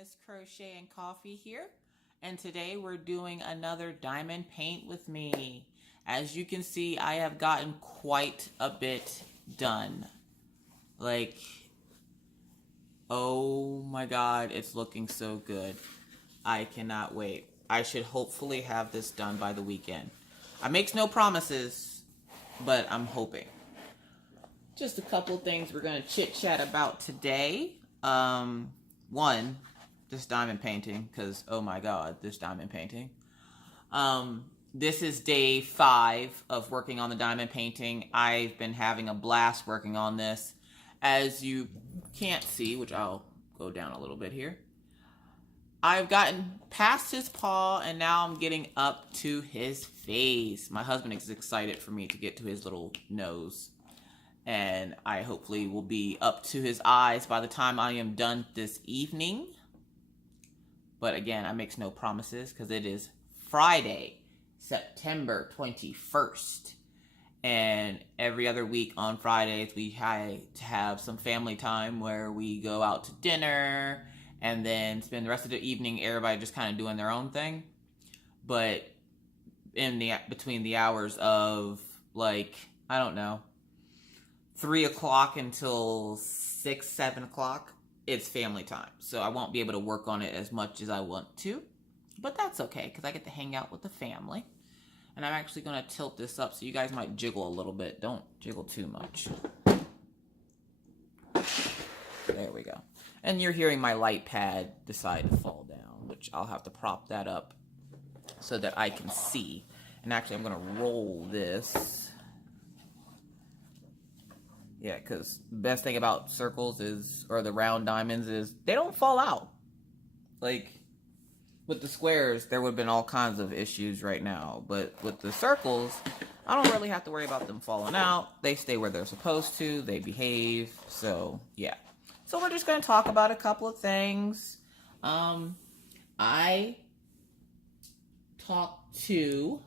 Miss Crochet and Coffee here, and today we're doing another diamond paint with me. As you can see, I have gotten quite a bit done. Like, oh my god, it's looking so good. I cannot wait. I should hopefully have this done by the weekend. I make no promises, but I'm hoping. Just a couple things we're going to chit-chat about today. One, this diamond painting, because oh my god, this diamond painting. This is day 5 of working on the diamond painting. I've been having a blast working on this. As you can't see, which I'll go down a little bit here, I've gotten past his paw and now I'm getting up to his face. My husband is excited for me to get to his little nose. And I hopefully will be up to his eyes by the time I am done this evening. But again, I make no promises because it is Friday, September 21st. And every other week on Fridays, we have some family time where we go out to dinner and then spend the rest of the evening, everybody just kind of doing their own thing. But between the hours of, like, I don't know, 3 o'clock until 6, 7 o'clock, it's family time. So I won't be able to work on it as much as I want to. But that's okay, because I get to hang out with the family. And I'm actually going to tilt this up so you guys might jiggle a little bit. Don't jiggle too much. There we go. And you're hearing my light pad decide to fall down, which I'll have to prop that up so that I can see. And actually, I'm going to roll this. Yeah, because the best thing about circles is, or the round diamonds is, they don't fall out. Like, with the squares, there would have been all kinds of issues right now. But with the circles, I don't really have to worry about them falling out. They stay where they're supposed to. They behave. So, yeah. So we're just going to talk about a couple of things. I talked to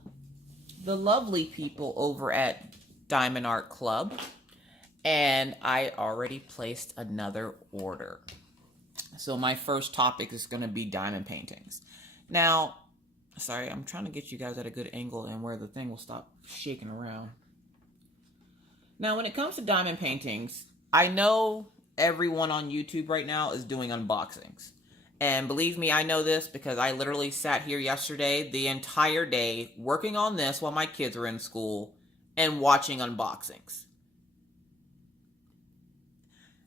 the lovely people over at Diamond Art Club. And I already placed another order. So my first topic is going to be diamond paintings. Now, sorry, I'm trying to get you guys at a good angle and where the thing will stop shaking around. Now, when it comes to diamond paintings, I know everyone on YouTube right now is doing unboxings. And believe me, I know this because I literally sat here yesterday the entire day working on this while my kids were in school and watching unboxings.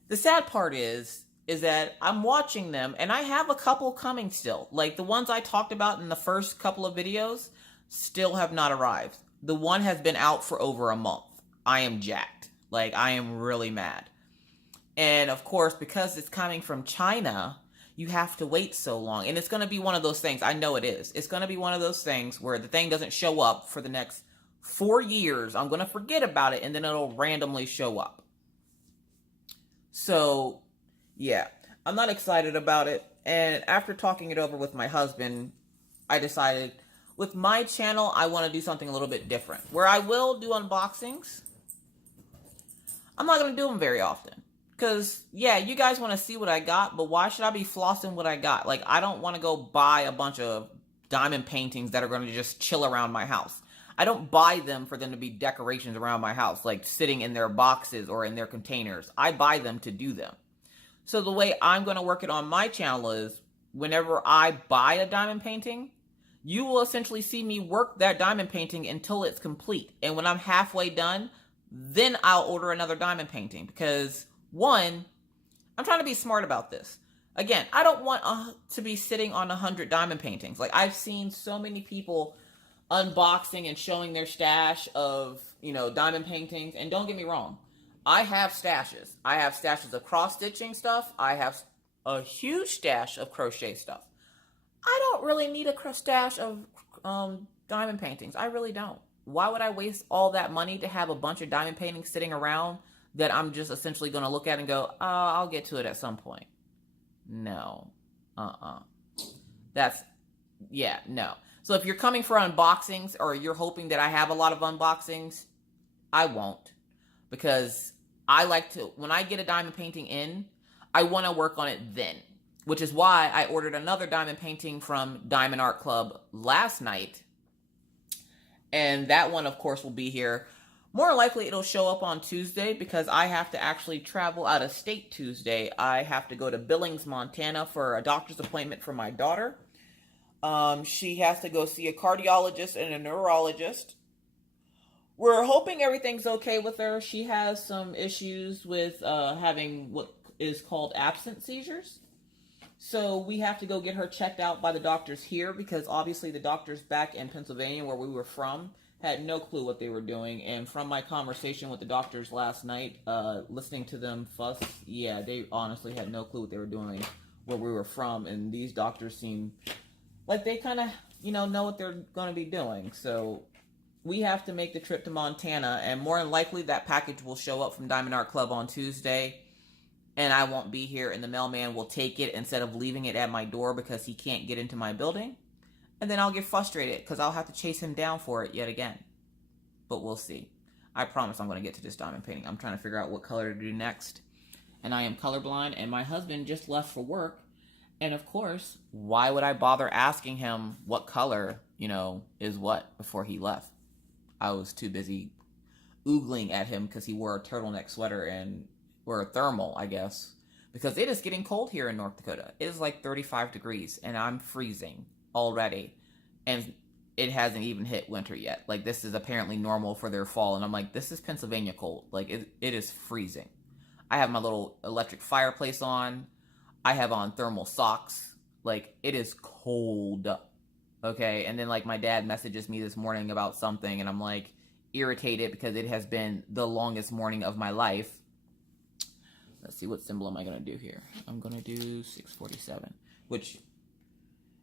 The sad part is that I'm watching them, and I have a couple coming still. Like, the ones I talked about in the first couple of videos still have not arrived. The one has been out for over a month. I am jacked. Like, I am really mad. And, of course, because it's coming from China, you have to wait so long. And it's going to be one of those things. I know it is. It's going to be one of those things where the thing doesn't show up for the next 4 years. I'm going to forget about it, and then it'll randomly show up. So, yeah, I'm not excited about it. And after talking it over with my husband, I decided with my channel, I want to do something a little bit different. Where I will do unboxings, I'm not going to do them very often. Because, yeah, you guys want to see what I got, but why should I be flossing what I got? Like, I don't want to go buy a bunch of diamond paintings that are going to just chill around my house. I don't buy them for them to be decorations around my house, like sitting in their boxes or in their containers. I buy them to do them. So the way I'm going to work it on my channel is whenever I buy a diamond painting, you will essentially see me work that diamond painting until it's complete. And when I'm halfway done, then I'll order another diamond painting. Because, one, I'm trying to be smart about this. Again, I don't want to be sitting on 100 diamond paintings. Like, I've seen so many people unboxing and showing their stash of, diamond paintings. And don't get me wrong, I have stashes. I have stashes of cross-stitching stuff. I have a huge stash of crochet stuff. I don't really need a stash of diamond paintings. I really don't. Why would I waste all that money to have a bunch of diamond paintings sitting around that I'm just essentially going to look at and go, oh, I'll get to it at some point? No. No. So if you're coming for unboxings or you're hoping that I have a lot of unboxings, I won't. Because I like to, when I get a diamond painting in, I want to work on it then. which is why I ordered another diamond painting from Diamond Art Club last night. And that one, of course, will be here. More likely, it'll show up on Tuesday because I have to actually travel out of state Tuesday. I have to go to Billings, Montana for a doctor's appointment for my daughter. She has to go see a cardiologist and a neurologist. We're hoping everything's okay with her. She has some issues with having what is called absence seizures. So we have to go get her checked out by the doctors here because obviously the doctors back in Pennsylvania where we were from had no clue what they were doing. And from my conversation with the doctors last night, listening to them fuss, yeah, they honestly had no clue what they were doing where we were from. And these doctors seem like they kind of, know what they're going to be doing. So we have to make the trip to Montana, and more than likely that package will show up from Diamond Art Club on Tuesday, and I won't be here, and the mailman will take it instead of leaving it at my door because he can't get into my building, and then I'll get frustrated because I'll have to chase him down for it yet again. But we'll see. I promise I'm going to get to this diamond painting. I'm trying to figure out what color to do next, and I am colorblind, and my husband just left for work, and of course, why would I bother asking him what color, is what before he left? I was too busy oogling at him because he wore a turtleneck sweater and wore a thermal, I guess. Because it is getting cold here in North Dakota. It is like 35 degrees and I'm freezing already. And it hasn't even hit winter yet. Like, this is apparently normal for their fall. And I'm like, this is Pennsylvania cold. Like, it is freezing. I have my little electric fireplace on. I have on thermal socks. Like, it is cold. Okay, and then like my dad messages me this morning about something and I'm like irritated because it has been the longest morning of my life. Let's see, what symbol am I going to do here? I'm going to do 647, which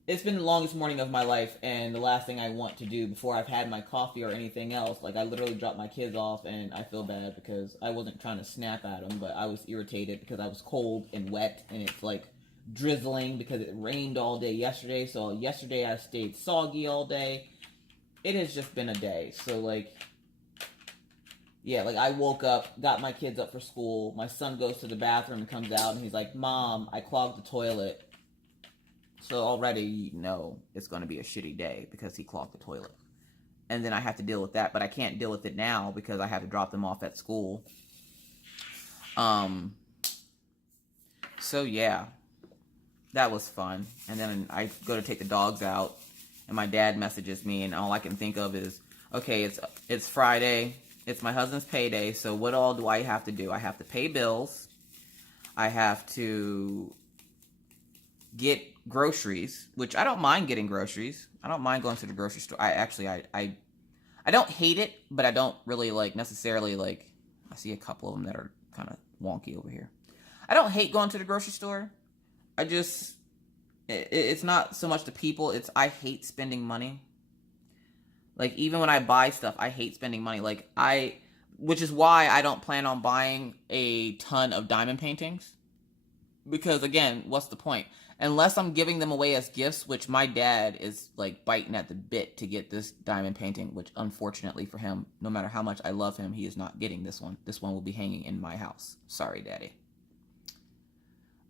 it's been the longest morning of my life, and the last thing I want to do before I've had my coffee or anything else, like I literally dropped my kids off and I feel bad because I wasn't trying to snap at them, but I was irritated because I was cold and wet and it's like drizzling because it rained all day yesterday. So yesterday I stayed soggy all day. It has just been a day. So like, yeah, like I woke up, got my kids up for school. My son goes to the bathroom and comes out and he's like, Mom, I clogged the toilet. So already you know it's going to be a shitty day because he clogged the toilet. And then I have to deal with that, but I can't deal with it now because I have to drop them off at school. So yeah. That was fun. And then I go to take the dogs out, and my dad messages me, and all I can think of is, okay, it's Friday, it's my husband's payday, so what all do I have to do? I have to pay bills, I have to get groceries, which I don't mind getting groceries. I don't mind going to the grocery store. I don't hate it, but I don't really necessarily I see a couple of them that are kind of wonky over here. I don't hate going to the grocery store. It's not so much the people, it's I hate spending money. Like, even when I buy stuff, I hate spending money. Which is why I don't plan on buying a ton of diamond paintings. Because, again, what's the point? Unless I'm giving them away as gifts, which my dad is, biting at the bit to get this diamond painting, which, unfortunately for him, no matter how much I love him, he is not getting this one. This one will be hanging in my house. Sorry, Daddy.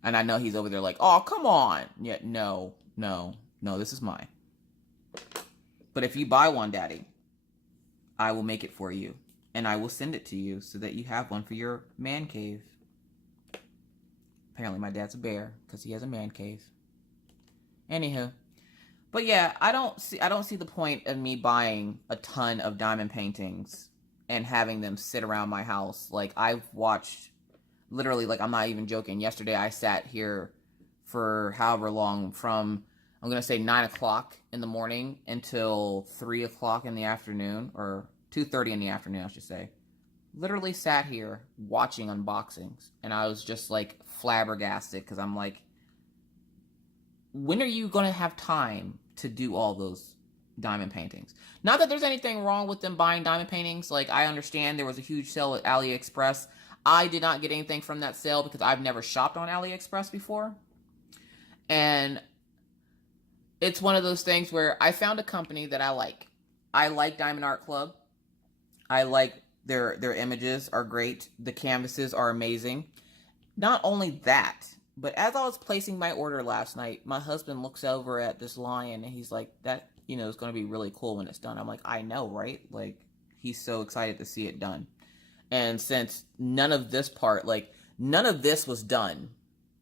And I know he's over there like, oh, come on. Yeah, no, this is mine. But if you buy one, Daddy, I will make it for you. And I will send it to you so that you have one for your man cave. Apparently my dad's a bear because he has a man cave. Anywho. But yeah, I don't see the point of me buying a ton of diamond paintings and having them sit around my house. I've watched... Literally, I'm not even joking. Yesterday, I sat here for however long, from, I'm going to say 9 o'clock in the morning until 3 o'clock in the afternoon, or 2:30 in the afternoon, I should say. Literally sat here watching unboxings, and I was just, flabbergasted, because I'm like, when are you going to have time to do all those diamond paintings? Not that there's anything wrong with them buying diamond paintings. I understand there was a huge sale at AliExpress. I did not get anything from that sale because I've never shopped on AliExpress before. And it's one of those things where I found a company that I like. I like Diamond Art Club. I like their images are great. The canvases are amazing. Not only that, But as I was placing my order last night, my husband looks over at this lion and he's like, that, is going to be really cool when it's done. I'm like, I know, right? Like, he's so excited to see it done. And since none of this part, like, none of this was done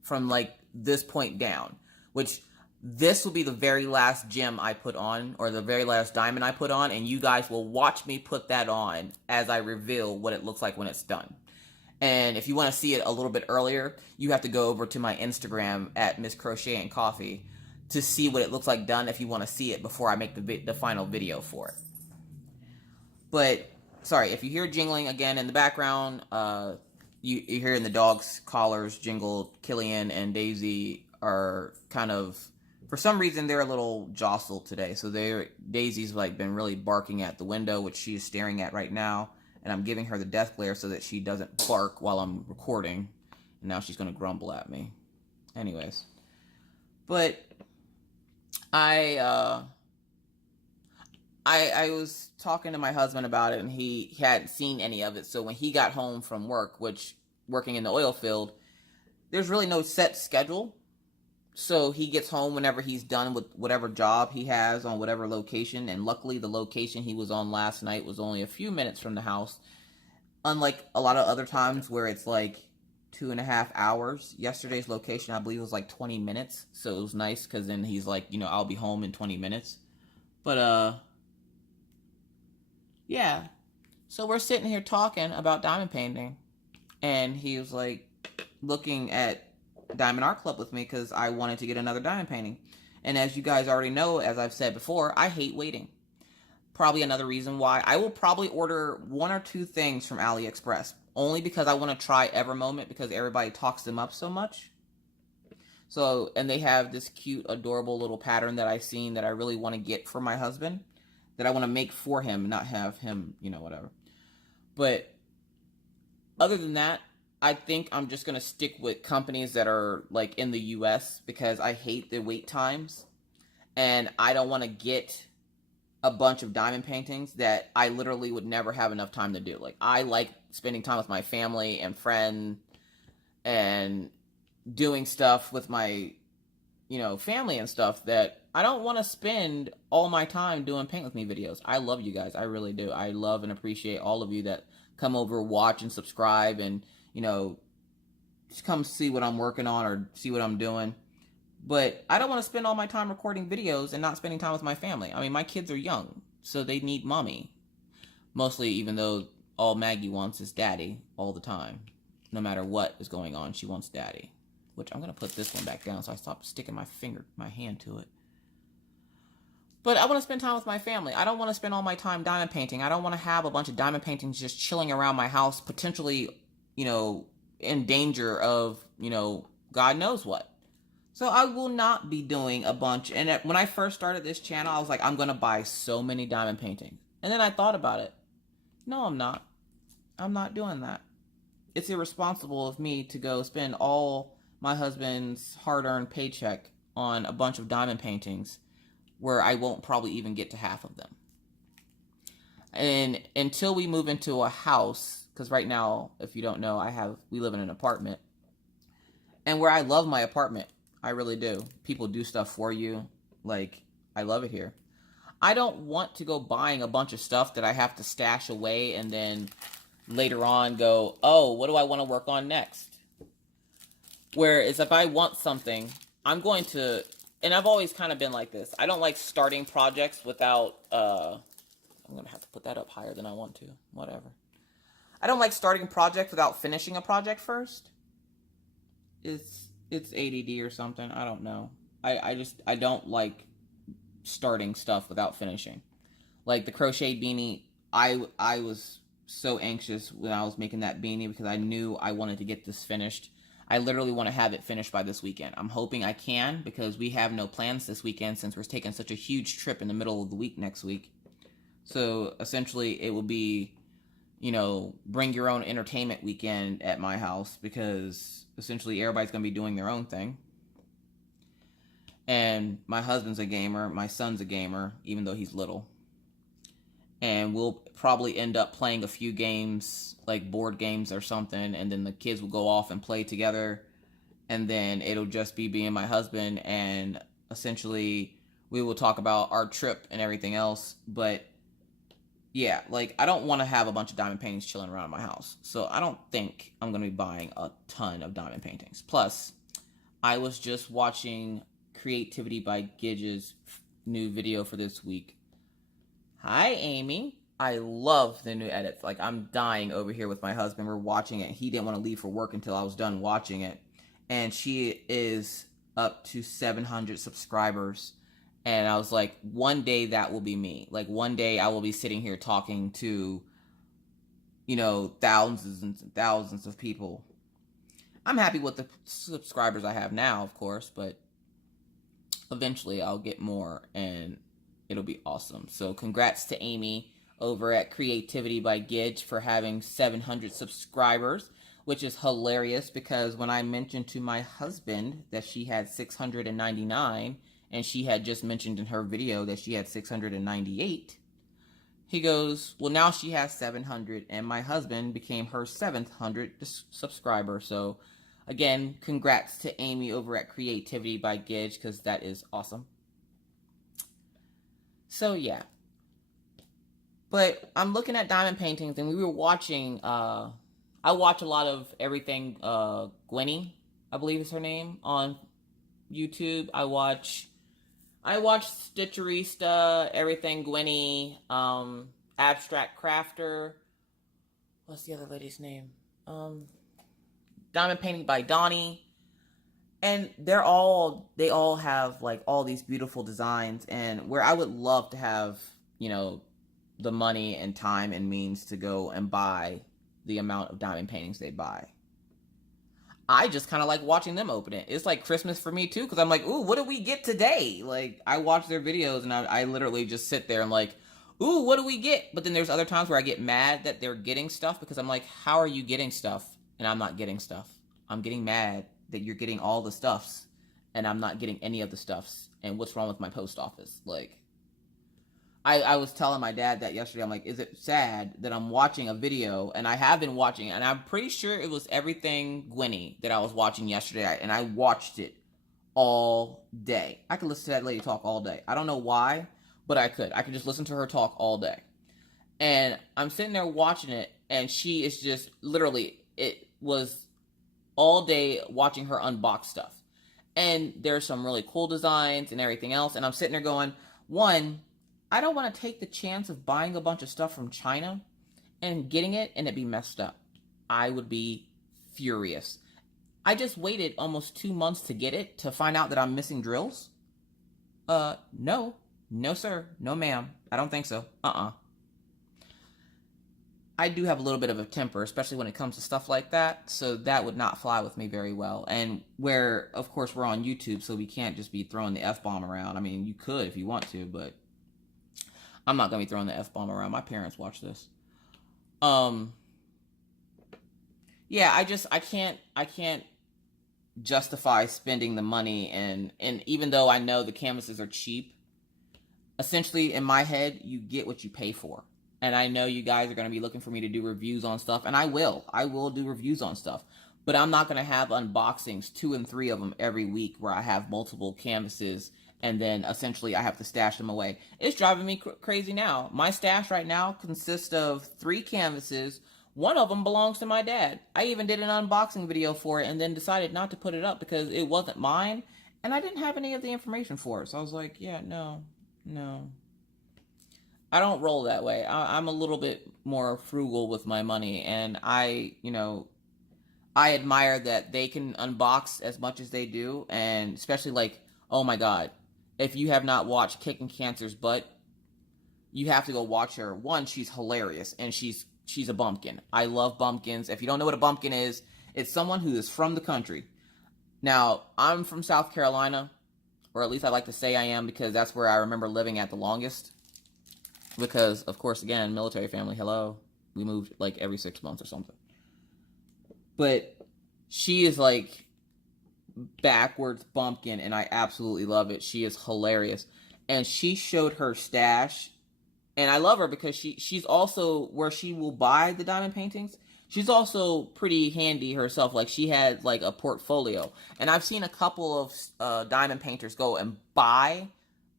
from, like, this point down, which this will be the very last gem I put on, or the very last diamond I put on, and you guys will watch me put that on as I reveal what it looks like when it's done. And if you want to see it a little bit earlier, you have to go over to my Instagram at Miss Crochet and Coffee to see what it looks like done if you want to see it before I make the final video for it. But, sorry, if you hear jingling again in the background, you're hearing the dog's collars jingle. Killian and Daisy are kind of, for some reason, they're a little jostled today. So Daisy's like been really barking at the window, which she's staring at right now. And I'm giving her the death glare so that she doesn't bark while I'm recording. And now she's going to grumble at me. Anyways. But I was talking to my husband about it, and he hadn't seen any of it. So when he got home from work, which working in the oil field, there's really no set schedule. So he gets home whenever he's done with whatever job he has on whatever location. And luckily, the location he was on last night was only a few minutes from the house. Unlike a lot of other times where it's like 2.5 hours. Yesterday's location, I believe, was like 20 minutes. So it was nice because then he's like, I'll be home in 20 minutes. But, yeah. So we're sitting here talking about diamond painting. And he was like looking at Diamond Art Club with me because I wanted to get another diamond painting. And as you guys already know, as I've said before, I hate waiting. Probably another reason why I will probably order 1 or 2 things from AliExpress. Only because I want to try Evermoment because everybody talks them up so much. So, and they have this cute, adorable little pattern that I've seen that I really want to get for my husband. That I want to make for him, not have him, whatever. But other than that, I think I'm just going to stick with companies that are, like, in the U.S. because I hate the wait times. And I don't want to get a bunch of diamond paintings that I literally would never have enough time to do. Like, I like spending time with my family and friends and doing stuff with my, family and stuff that I don't want to spend all my time doing paint with me videos. I love you guys. I really do. I love and appreciate all of you that come over, watch, and subscribe, and just come see what I'm working on or see what I'm doing. But I don't want to spend all my time recording videos and not spending time with my family. I mean, my kids are young, so they need mommy. Mostly, even though all Maggie wants is daddy all the time. No matter what is going on, she wants daddy. Which I'm going to put this one back down so I stop sticking my hand to it. But I want to spend time with my family. I don't want to spend all my time diamond painting. I don't want to have a bunch of diamond paintings just chilling around my house, potentially, in danger of, God knows what. So I will not be doing a bunch. And when I first started this channel, I was like, I'm going to buy so many diamond paintings. And then I thought about it. No, I'm not. I'm not doing that. It's irresponsible of me to go spend all my husband's hard-earned paycheck on a bunch of diamond paintings where I won't probably even get to half of them. And until we move into a house, because right now, if you don't know, we live in an apartment. And where I love my apartment, I really do. People do stuff for you. Like, I love it here. I don't want to go buying a bunch of stuff that I have to stash away and then later on go, oh, what do I want to work on next? Whereas if I want something, I'm going to, and I've always kind of been like this. I don't like starting projects without, I'm going to have to put that up higher than I want to. Whatever. I don't like starting a project without finishing a project first. It's ADD or something. I don't know. I don't like starting stuff without finishing. Like the crochet beanie, I was so anxious when I was making that beanie because I knew I wanted to get this finished. I literally want to have it finished by this weekend. I'm hoping I can because we have no plans this weekend since we're taking such a huge trip in the middle of the week next week. So essentially it will be, bring your own entertainment weekend at my house because essentially everybody's going to be doing their own thing. And my husband's a gamer. My son's a gamer, even though he's little. And we'll probably end up playing a few games, like board games or something, and then the kids will go off and play together. and then it'll just be me and my husband, and essentially we will talk about our trip and everything else. But yeah, like, I don't want to have a bunch of diamond paintings chilling around my house, so I don't think I'm going to be buying a ton of diamond paintings. Plus, I was just watching Creativity by Gidge's new video for this week. Hi, Amy. I love the new edits. Like, I'm dying over here with my husband. We're watching it. He didn't want to leave for work until I was done watching it. And she is up to 700 subscribers. And I was like, one day that will be me. Like, one day I will be sitting here talking to, thousands and thousands of people. I'm happy with the subscribers I have now, of course, but eventually I'll get more and it'll be awesome. So congrats to Amy over at Creativity by Gidge for having 700 subscribers, which is hilarious because when I mentioned to my husband that she had 699 and she had just mentioned in her video that she had 698, he goes, well, now she has 700 and my husband became her 700th subscriber. So again, congrats to Amy over at Creativity by Gidge because that is awesome. So yeah. But I'm looking at diamond paintings and we were watching, I watch a lot of everything, Gwenny, I believe is her name, on YouTube. I watch Stitcherista, Everything Gwenny, Abstract Crafter. What's the other lady's name? Diamond Painting by Donnie. And they all have like all these beautiful designs, and where I would love to have, the money and time and means to go and buy the amount of diamond paintings they buy. I just kind of like watching them open it. It's like Christmas for me too, because I'm like, ooh, what do we get today? Like, I watch their videos and I literally just sit there and like, ooh, what do we get? But then there's other times where I get mad that they're getting stuff because I'm like, how are you getting stuff and I'm not getting stuff? I'm getting mad that you're getting all the stuffs and I'm not getting any of the stuffs. And what's wrong with my post office? Like, I was telling my dad that yesterday. I'm like, is it sad that I'm watching a video, and I have been watching it, and I'm pretty sure it was Everything Gwenny that I was watching yesterday, and I watched it all day. I could listen to that lady talk all day. I don't know why, but I could. I could just listen to her talk all day. And I'm sitting there watching it, and she is just literally, it was all day watching her unbox stuff. And there's some really cool designs and everything else, and I'm sitting there going, one, I don't want to take the chance of buying a bunch of stuff from China and getting it and it be messed up. I would be furious. I just waited almost 2 months to get it to find out that I'm missing drills. No. No, sir. No, ma'am. I don't think so. I do have a little bit of a temper, especially when it comes to stuff like that. So that would not fly with me very well. And where, of course, we're on YouTube, so we can't just be throwing the F-bomb around. I mean, you could if you want to, but I'm not going to be throwing the F-bomb around. My parents watch this. Yeah, I can't justify spending the money. And even though I know the canvases are cheap, essentially in my head, you get what you pay for. And I know you guys are going to be looking for me to do reviews on stuff. And I will do reviews on stuff. But I'm not going to have unboxings, 2 and 3 of them every week where I have multiple canvases and then essentially I have to stash them away. It's driving me crazy now. My stash right now consists of 3 canvases. One of them belongs to my dad. I even did an unboxing video for it and then decided not to put it up because it wasn't mine and I didn't have any of the information for it. So I was like, yeah, no. I don't roll that way. I'm a little bit more frugal with my money, and I admire that they can unbox as much as they do, and especially like, oh my God, if you have not watched Kicking Cancer's Butt, you have to go watch her. One, she's hilarious, and she's a bumpkin. I love bumpkins. If you don't know what a bumpkin is, it's someone who is from the country. Now, I'm from South Carolina, or at least I like to say I am, because that's where I remember living at the longest. Because, of course, again, military family, hello. We moved like every 6 months or something. But she is like backwards bumpkin, and I absolutely love it. She is hilarious. And she showed her stash, and I love her because she's also where she will buy the diamond paintings. she's also pretty handy herself. Like, she had like a portfolio, and I've seen a couple of diamond painters go and buy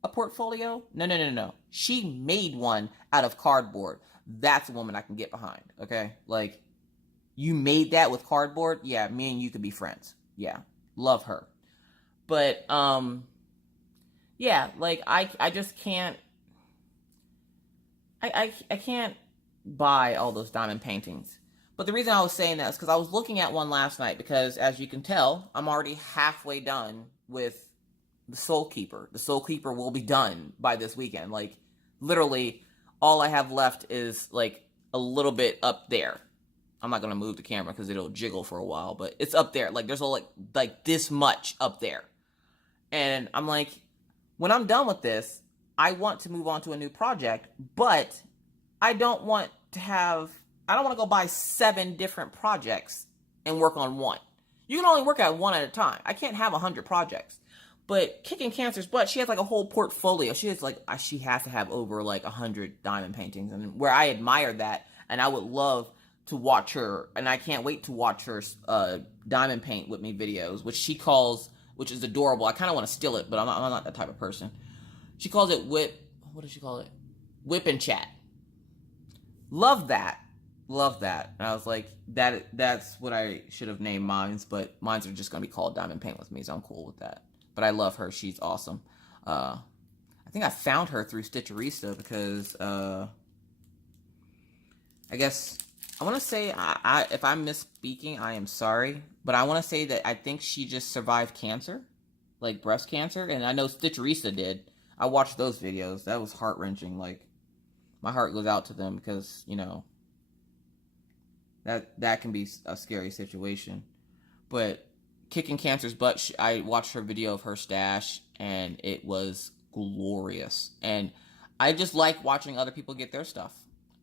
a portfolio. No. She made one out of cardboard. That's a woman I can get behind. Okay, like, you made that with cardboard. Yeah, me and you could be friends. Yeah, love her. But yeah, like, I just can't. I can't buy all those diamond paintings. But the reason I was saying that is because I was looking at one last night, because as you can tell, I'm already halfway done with the Soul Keeper. The Soul Keeper will be done by this weekend. Like, literally, all I have left is like a little bit up there. I'm not gonna move the camera because it'll jiggle for a while, but it's up there. Like, there's a like this much up there. And I'm like, when I'm done with this, I want to move on to a new project, but I don't want to go buy 7 different projects and work on one. You can only work at one at a time. I can't have 100 projects. But kicking cancer's butt, she has like a whole portfolio. She has to have over like 100 diamond paintings, and where I admire that, and I would love to watch her, and I can't wait to watch her diamond paint with me videos, which is adorable. I kind of want to steal it, but I'm not that type of person. She calls it what does she call it? Whip and chat. Love that. And I was like, that's what I should have named mines, but mines are just going to be called Diamond Paint with me, so I'm cool with that. But I love her. She's awesome. I think I found her through Stitcherista because I guess I want to say, if I'm misspeaking, I am sorry, but I want to say that I think she just survived cancer, like breast cancer, and I know Stitcherista did. I watched those videos. That was heart-wrenching. Like, my heart goes out to them because, you know, that can be a scary situation. But kicking cancer's butt, I watched her video of her stash, and it was glorious. And I just like watching other people get their stuff.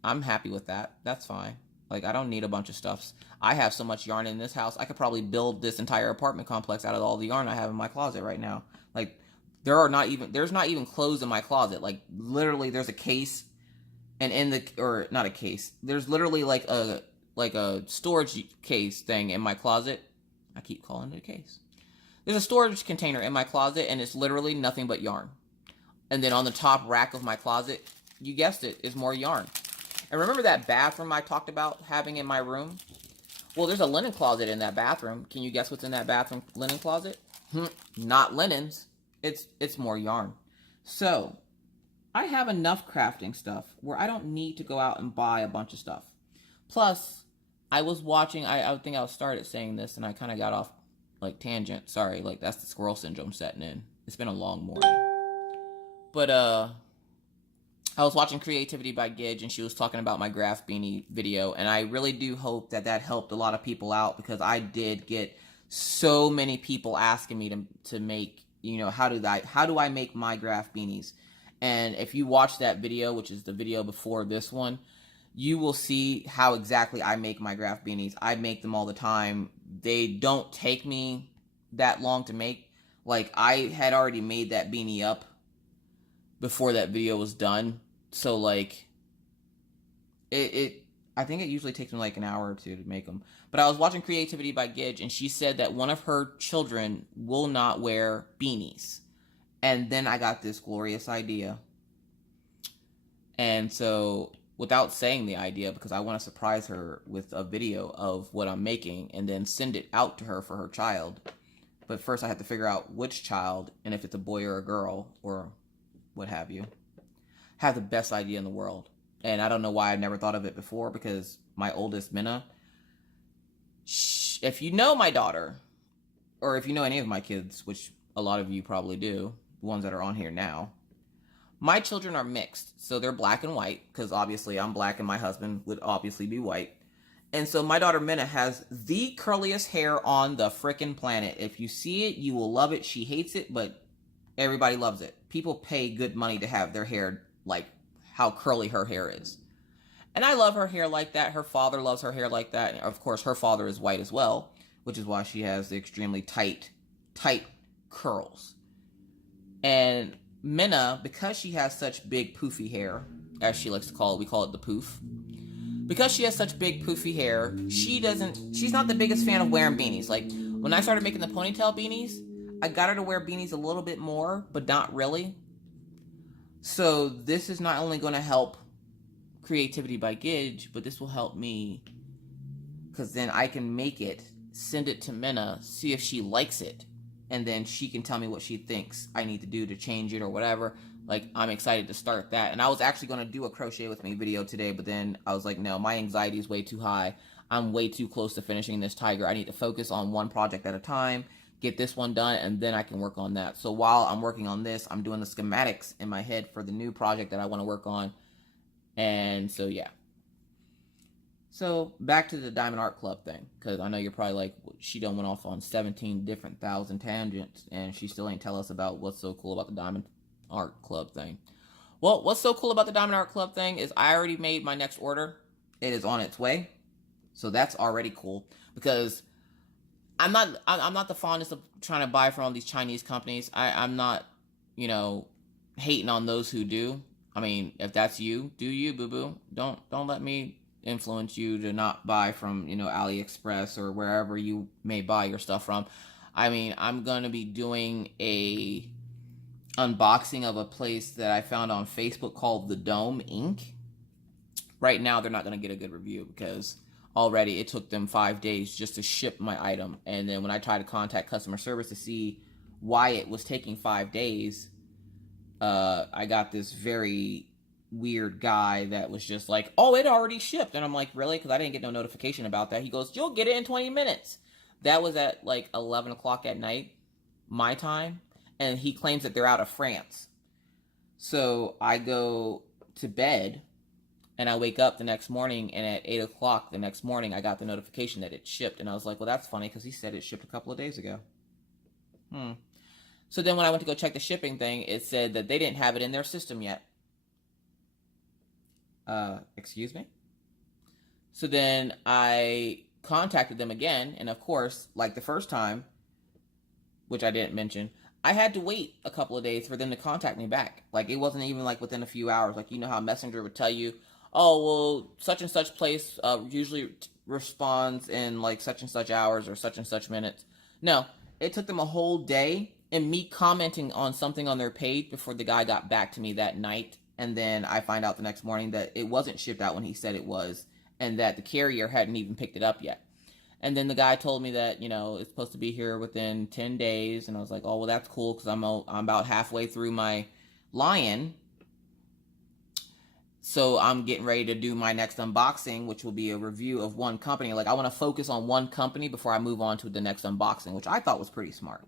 I'm happy with that. That's fine. Like, I don't need a bunch of stuffs. I have so much yarn in this house, I could probably build this entire apartment complex out of all the yarn I have in my closet right now. Like, there's not even clothes in my closet. Like, literally, there's a case, and not a case. There's literally like a storage case thing in my closet. I keep calling it a case. There's a storage container in my closet, and it's literally nothing but yarn. And then on the top rack of my closet, you guessed it, is more yarn. And remember that bathroom I talked about having in my room? Well, there's a linen closet in that bathroom. Can you guess what's in that bathroom linen closet? Not linens. It's more yarn. So, I have enough crafting stuff where I don't need to go out and buy a bunch of stuff. Plus, I was watching, I think I started saying this and I kind of got off, like, tangent. Sorry, like, that's the squirrel syndrome setting in. It's been a long morning. But, I was watching Creativity by Gidge, and she was talking about my graph beanie video, and I really do hope that helped a lot of people out, because I did get so many people asking me to make, you know, how do I make my graph beanies? And if you watch that video, which is the video before this one, you will see how exactly I make my graph beanies. I make them all the time. They don't take me that long to make. Like, I had already made that beanie up before that video was done. So, like, I think it usually takes me like an hour or two to make them. But I was watching Creativity by Gidge, and she said that one of her children will not wear beanies. And then I got this glorious idea. And so, without saying the idea, because I want to surprise her with a video of what I'm making and then send it out to her for her child. But first I have to figure out which child, and if it's a boy or a girl, or what have you. Have the best idea in the world. And I don't know why I never thought of it before, because my oldest, Minna, if you know my daughter, or if you know any of my kids, which a lot of you probably do, the ones that are on here now, my children are mixed. So they're black and white, because obviously I'm black and my husband would obviously be white. And so my daughter Minna has the curliest hair on the frickin' planet. If you see it, you will love it. She hates it, but everybody loves it. People pay good money to have their hair like how curly her hair is. And I love her hair like that. Her father loves her hair like that. And of course, her father is white as well, which is why she has the extremely tight curls. And Minna, because she has such big poofy hair, as she likes to call it, we call it the poof. because she has such big poofy hair, she's not the biggest fan of wearing beanies. Like, when I started making the ponytail beanies, I got her to wear beanies a little bit more, but not really. So this is not only going to help Creativity by Gidge, but this will help me, because then I can make it, send it to Minna, see if she likes it, and then she can tell me what she thinks I need to do to change it or whatever. Like, I'm excited to start that. And I was actually going to do a crochet with me video today, but then I was like, no, my anxiety is way too high. I'm way too close to finishing this tiger. I need to focus on one project at a time, get this one done, and then I can work on that. So while I'm working on this, I'm doing the schematics in my head for the new project that I want to work on. And so, yeah. So back to the Diamond Art Club thing, because I know you're probably like, she done went off on 17 different thousand tangents, and she still ain't tell us about what's so cool about the Diamond Art Club thing. Well, what's so cool about the Diamond Art Club thing is I already made my next order. It is on its way. So that's already cool, because I'm not the fondest of trying to buy from all these Chinese companies. I'm not, you know, hating on those who do. I mean, if that's you, do you, boo-boo. Don't let me influence you to not buy from, you know, AliExpress or wherever you may buy your stuff from. I mean, I'm going to be doing a unboxing of a place that I found on Facebook called The Dome Inc. Right now, they're not going to get a good review because already it took them 5 days just to ship my item. And then when I tried to contact customer service to see why it was taking 5 days, I got this very weird guy that was just like, oh, it already shipped. And I'm like, really? Because I didn't get no notification about that. He goes, you'll get it in 20 minutes. That was at like 11 o'clock at night, my time. And he claims that they're out of France. So I go to bed and I wake up the next morning, and at 8 o'clock the next morning, I got the notification that it shipped. And I was like, well, that's funny, because he said it shipped a couple of days ago. So then when I went to go check the shipping thing, it said that they didn't have it in their system yet. Excuse me? So then I contacted them again, and of course, like the first time, which I didn't mention, I had to wait a couple of days for them to contact me back. Like, it wasn't even like within a few hours. Like, you know how Messenger would tell you, oh, well, such and such place usually responds in like such and such hours or such and such minutes. No, it took them a whole day, and me commenting on something on their page before the guy got back to me that night. And then I find out the next morning that it wasn't shipped out when he said it was, and that the carrier hadn't even picked it up yet. And then the guy told me that, you know, it's supposed to be here within 10 days. And I was like, oh, well, that's cool, because I'm about halfway through my lion. So I'm getting ready to do my next unboxing, which will be a review of one company. Like, I want to focus on one company before I move on to the next unboxing, which I thought was pretty smart.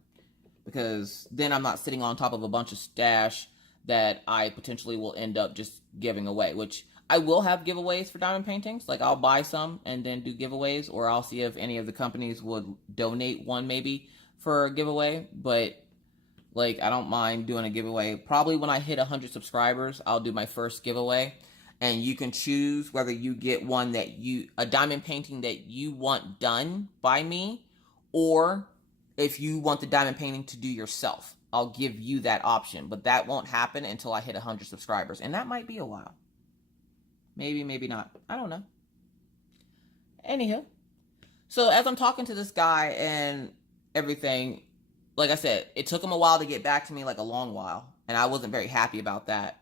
Because then I'm not sitting on top of a bunch of stash that I potentially will end up just giving away, which I will have giveaways for diamond paintings. Like, I'll buy some and then do giveaways, or I'll see if any of the companies would donate one maybe for a giveaway. But, like, I don't mind doing a giveaway. Probably when I hit 100 subscribers, I'll do my first giveaway. And you can choose whether you get one that a diamond painting that you want done by me, or if you want the diamond painting to do yourself. I'll give you that option, but that won't happen until I hit 100 subscribers, and that might be a while. Maybe, maybe not. I don't know. Anywho, so as I'm talking to this guy and everything, like I said, it took him a while to get back to me, like a long while, and I wasn't very happy about that.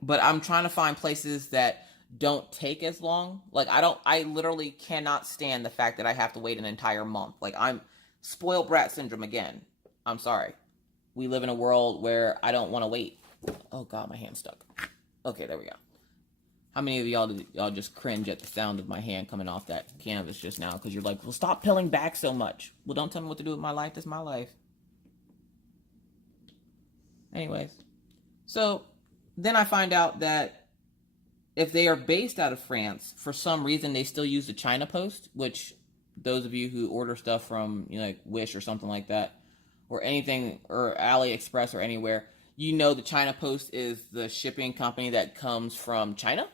But I'm trying to find places that don't take as long. Like, I literally cannot stand the fact that I have to wait an entire month. Like, I'm spoiled brat syndrome again. I'm sorry. We live in a world where I don't want to wait. Oh God, my hand's stuck. Okay, there we go. How many of y'all just cringe at the sound of my hand coming off that canvas just now? Because you're like, well, stop peeling back so much. Well, don't tell me what to do with my life. That's my life. Anyways. So, then I find out that if they are based out of France, for some reason they still use the China Post, which those of you who order stuff from, you know, like Wish or something like that, or anything, or AliExpress or anywhere, you know the China Post is the shipping company that comes from China.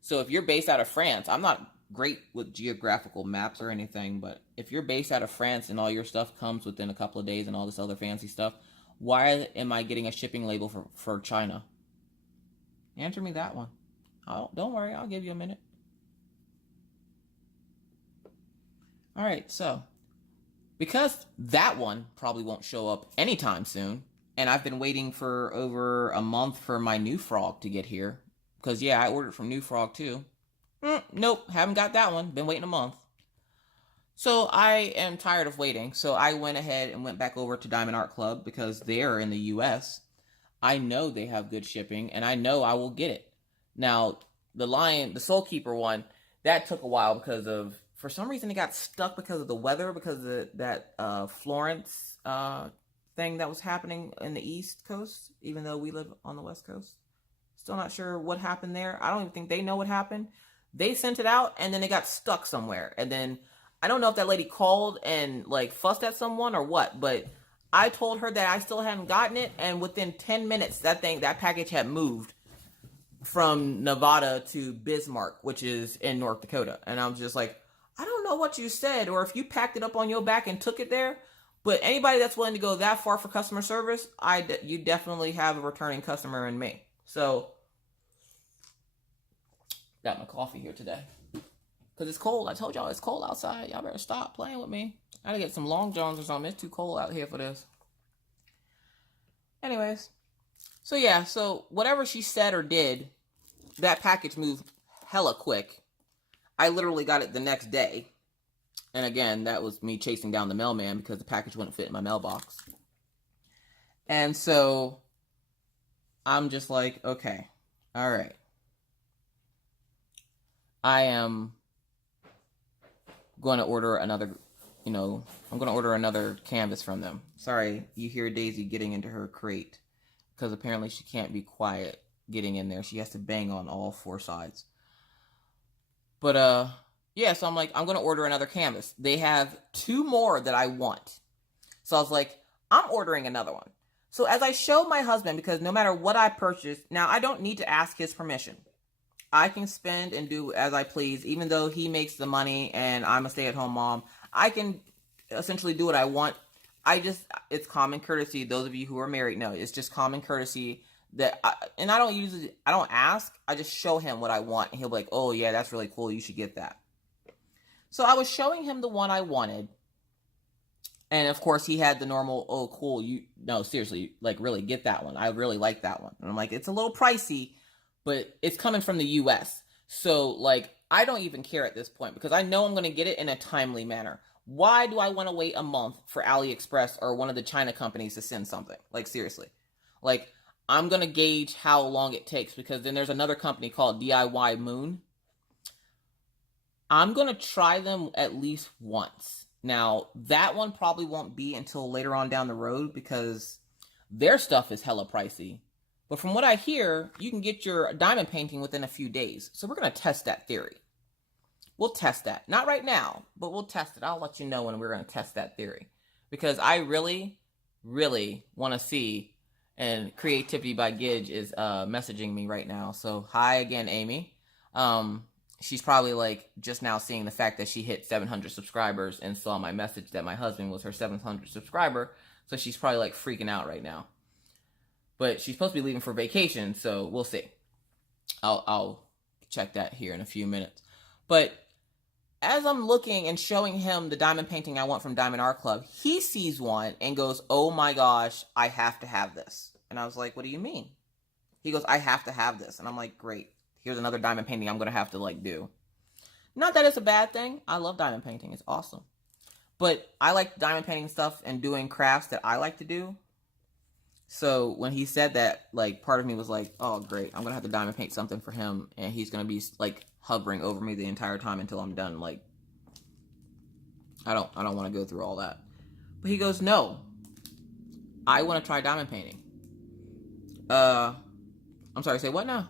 So if you're based out of France, I'm not great with geographical maps or anything, but if you're based out of France and all your stuff comes within a couple of days and all this other fancy stuff, why am I getting a shipping label for China? Answer me that one. Don't worry, I'll give you a minute. All right, so because that one probably won't show up anytime soon, and I've been waiting for over a month for my new frog to get here. Because, yeah, I ordered from New Frog, too. Nope, haven't got that one. Been waiting a month. So I am tired of waiting. So I went ahead and went back over to Diamond Art Club because they're in the U.S. I know they have good shipping, and I know I will get it. Now, the Soul Keeper one, that took a while because of, for some reason, it got stuck because of the weather, because of that Florence thing that was happening in the East Coast, even though we live on the West Coast. Still not sure what happened there. I don't even think they know what happened. They sent it out, and then it got stuck somewhere. And then, I don't know if that lady called and, like, fussed at someone or what, but I told her that I still hadn't gotten it, and within 10 minutes, that package had moved from Nevada to Bismarck, which is in North Dakota. And I was just like, I don't know what you said, or if you packed it up on your back and took it there, but anybody that's willing to go that far for customer service, you definitely have a returning customer in me. So, got my coffee here today. Because it's cold. I told y'all it's cold outside. Y'all better stop playing with me. I gotta get some long johns or something. It's too cold out here for this. Anyways. So yeah, so whatever she said or did, that package moved hella quick. I literally got it the next day. And again, that was me chasing down the mailman because the package wouldn't fit in my mailbox. And so I'm just like, okay, all right. I am going to order another, I'm going to order another canvas from them. Sorry, you hear Daisy getting into her crate because apparently she can't be quiet getting in there. She has to bang on all four sides. But, yeah, so I'm like, I'm going to order another canvas. They have 2 more that I want. So I was like, I'm ordering another one. So as I showed my husband, because no matter what I purchase, now I don't need to ask his permission. I can spend and do as I please, even though he makes the money and I'm a stay-at-home mom. I can essentially do what I want. It's common courtesy. Those of you who are married know, it's just common courtesy that, I don't ask. I just show him what I want. And he'll be like, oh yeah, that's really cool. You should get that. So I was showing him the one I wanted. And of course he had the normal, oh cool, no, seriously, like really get that one. I really like that one. And I'm like, it's a little pricey, but it's coming from the US. So like, I don't even care at this point because I know I'm going to get it in a timely manner. Why do I want to wait a month for AliExpress or one of the China companies to send something? Like seriously, like I'm going to gauge how long it takes because then there's another company called DIY Moon. I'm going to try them at least once. Now, that one probably won't be until later on down the road because their stuff is hella pricey. But from what I hear, you can get your diamond painting within a few days. So we're going to test that theory. We'll test that. Not right now, but we'll test it. I'll let you know when we're going to test that theory. Because I really, really want to see, and Creativity by Gidge is messaging me right now. So hi again, Amy. She's probably like just now seeing the fact that she hit 700 subscribers and saw my message that my husband was her 700th subscriber. So she's probably like freaking out right now. But she's supposed to be leaving for vacation, so we'll see. I'll check that here in a few minutes. But as I'm looking and showing him the diamond painting I want from Diamond Art Club, he sees one and goes, oh my gosh, I have to have this. And I was like, what do you mean? He goes, I have to have this. And I'm like, great. Here's another diamond painting I'm going to have to like do. Not that it's a bad thing. I love diamond painting. It's awesome. But I like diamond painting stuff and doing crafts that I like to do. So when he said that, like part of me was like, oh great, I'm going to have to diamond paint something for him. And he's going to be like hovering over me the entire time until I'm done. Like, I don't want to go through all that. But he goes, no, I want to try diamond painting. I'm sorry, say what now?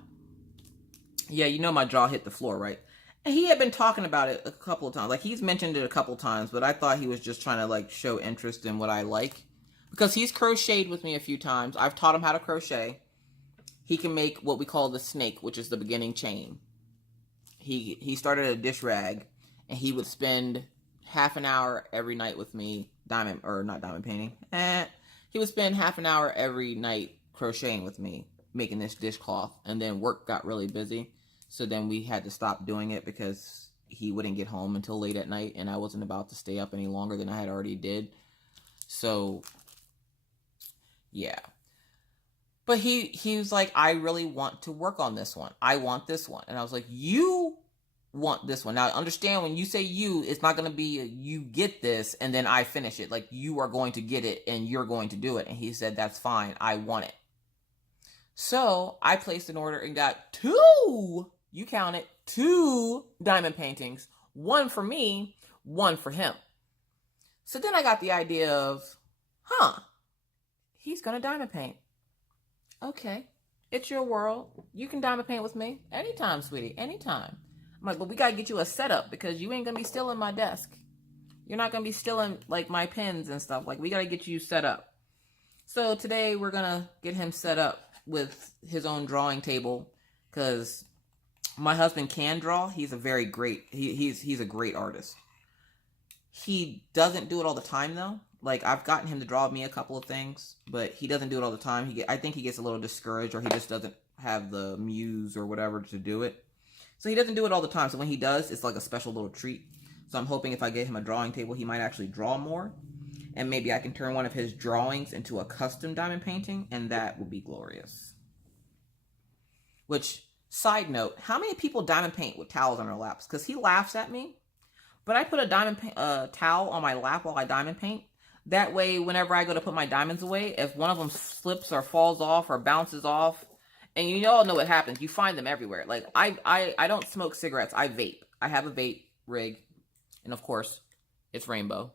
Yeah, you know my jaw hit the floor, right? And he had been talking about it a couple of times. Like, he's mentioned it a couple of times, but I thought he was just trying to, like, show interest in what I like. Because he's crocheted with me a few times. I've taught him how to crochet. He can make what we call the snake, which is the beginning chain. He started a dish rag, and he would spend half an hour every night with me, not diamond painting. He would spend half an hour every night crocheting with me, making this dishcloth, and then work got really busy. So then we had to stop doing it because he wouldn't get home until late at night, and I wasn't about to stay up any longer than I had already did. So, yeah. But he was like, I really want to work on this one. I want this one. And I was like, you want this one. Now, understand when you say you, it's not going to be you get this and then I finish it. Like, you are going to get it and you're going to do it. And he said, that's fine. I want it. So I placed an order and got 2, you count it, 2 diamond paintings. 1 for me, 1 for him. So then I got the idea of, he's going to diamond paint. Okay, it's your world. You can diamond paint with me anytime, sweetie, anytime. I'm like, but we gotta get you a setup because you ain't gonna be stealing my desk. You're not gonna be stealing like my pens and stuff. Like, we gotta get you set up. So today we're gonna get him set up with his own drawing table because my husband can draw. He's a very great. He's a great artist. He doesn't do it all the time though. Like, I've gotten him to draw me a couple of things, but he doesn't do it all the time. I think he gets a little discouraged, or he just doesn't have the muse or whatever to do it. So he doesn't do it all the time. So when he does, it's like a special little treat. So I'm hoping if I get him a drawing table, he might actually draw more. And maybe I can turn one of his drawings into a custom diamond painting, and that would be glorious. Which, side note, how many people diamond paint with towels on their laps? Because he laughs at me. But I put a diamond towel on my lap while I diamond paint. That way, whenever I go to put my diamonds away, if one of them slips or falls off or bounces off, and you all know what happens, you find them everywhere. Like, I don't smoke cigarettes. I vape. I have a vape rig. And of course, it's rainbow.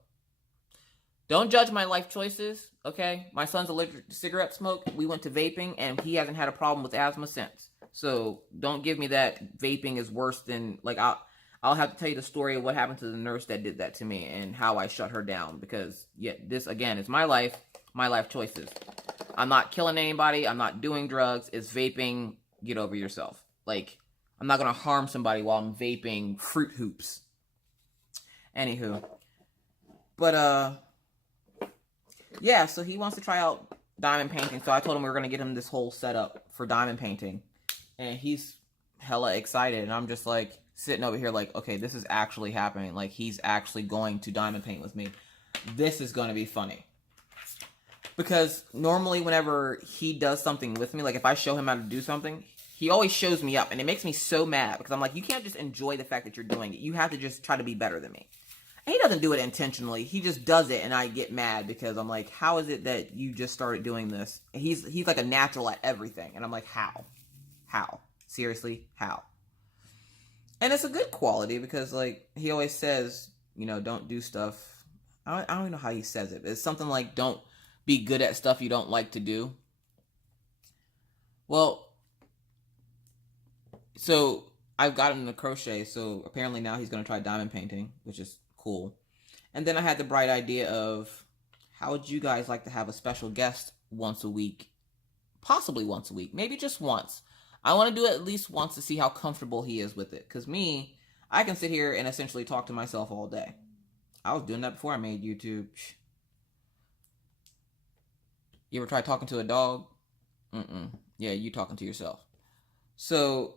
Don't judge my life choices, okay? My son's allergic to cigarette smoke. We went to vaping, and he hasn't had a problem with asthma since. So don't give me that vaping is worse than, like, I'll have to tell you the story of what happened to the nurse that did that to me and how I shut her down. Because, yeah, this, again, is my life choices. I'm not killing anybody. I'm not doing drugs. It's vaping. Get over yourself. Like, I'm not going to harm somebody while I'm vaping Fruit Hoops. Anywho. But, yeah, so he wants to try out diamond painting. So I told him we were going to get him this whole setup for diamond painting. And he's hella excited. And I'm just like, sitting over here like, okay, this is actually happening. Like, he's actually going to diamond paint with me. This is going to be funny. Because normally whenever he does something with me, like if I show him how to do something, he always shows me up. And it makes me so mad because I'm like, you can't just enjoy the fact that you're doing it. You have to just try to be better than me. And he doesn't do it intentionally. He just does it and I get mad because I'm like, how is it that you just started doing this? And he's like a natural at everything. And I'm like, how? How? Seriously? How? And it's a good quality because, like, he always says, you know, don't do stuff. I don't even know how he says it. It's something like, don't be good at stuff you don't like to do. Well, so I've got him to crochet. So apparently now he's going to try diamond painting, which is cool. And then I had the bright idea of, how would you guys like to have a special guest once a week? Possibly once a week. Maybe just once. I want to do it at least once to see how comfortable he is with it. Because me, I can sit here and essentially talk to myself all day. I was doing that before I made YouTube. You ever try talking to a dog? Yeah, you talking to yourself. So,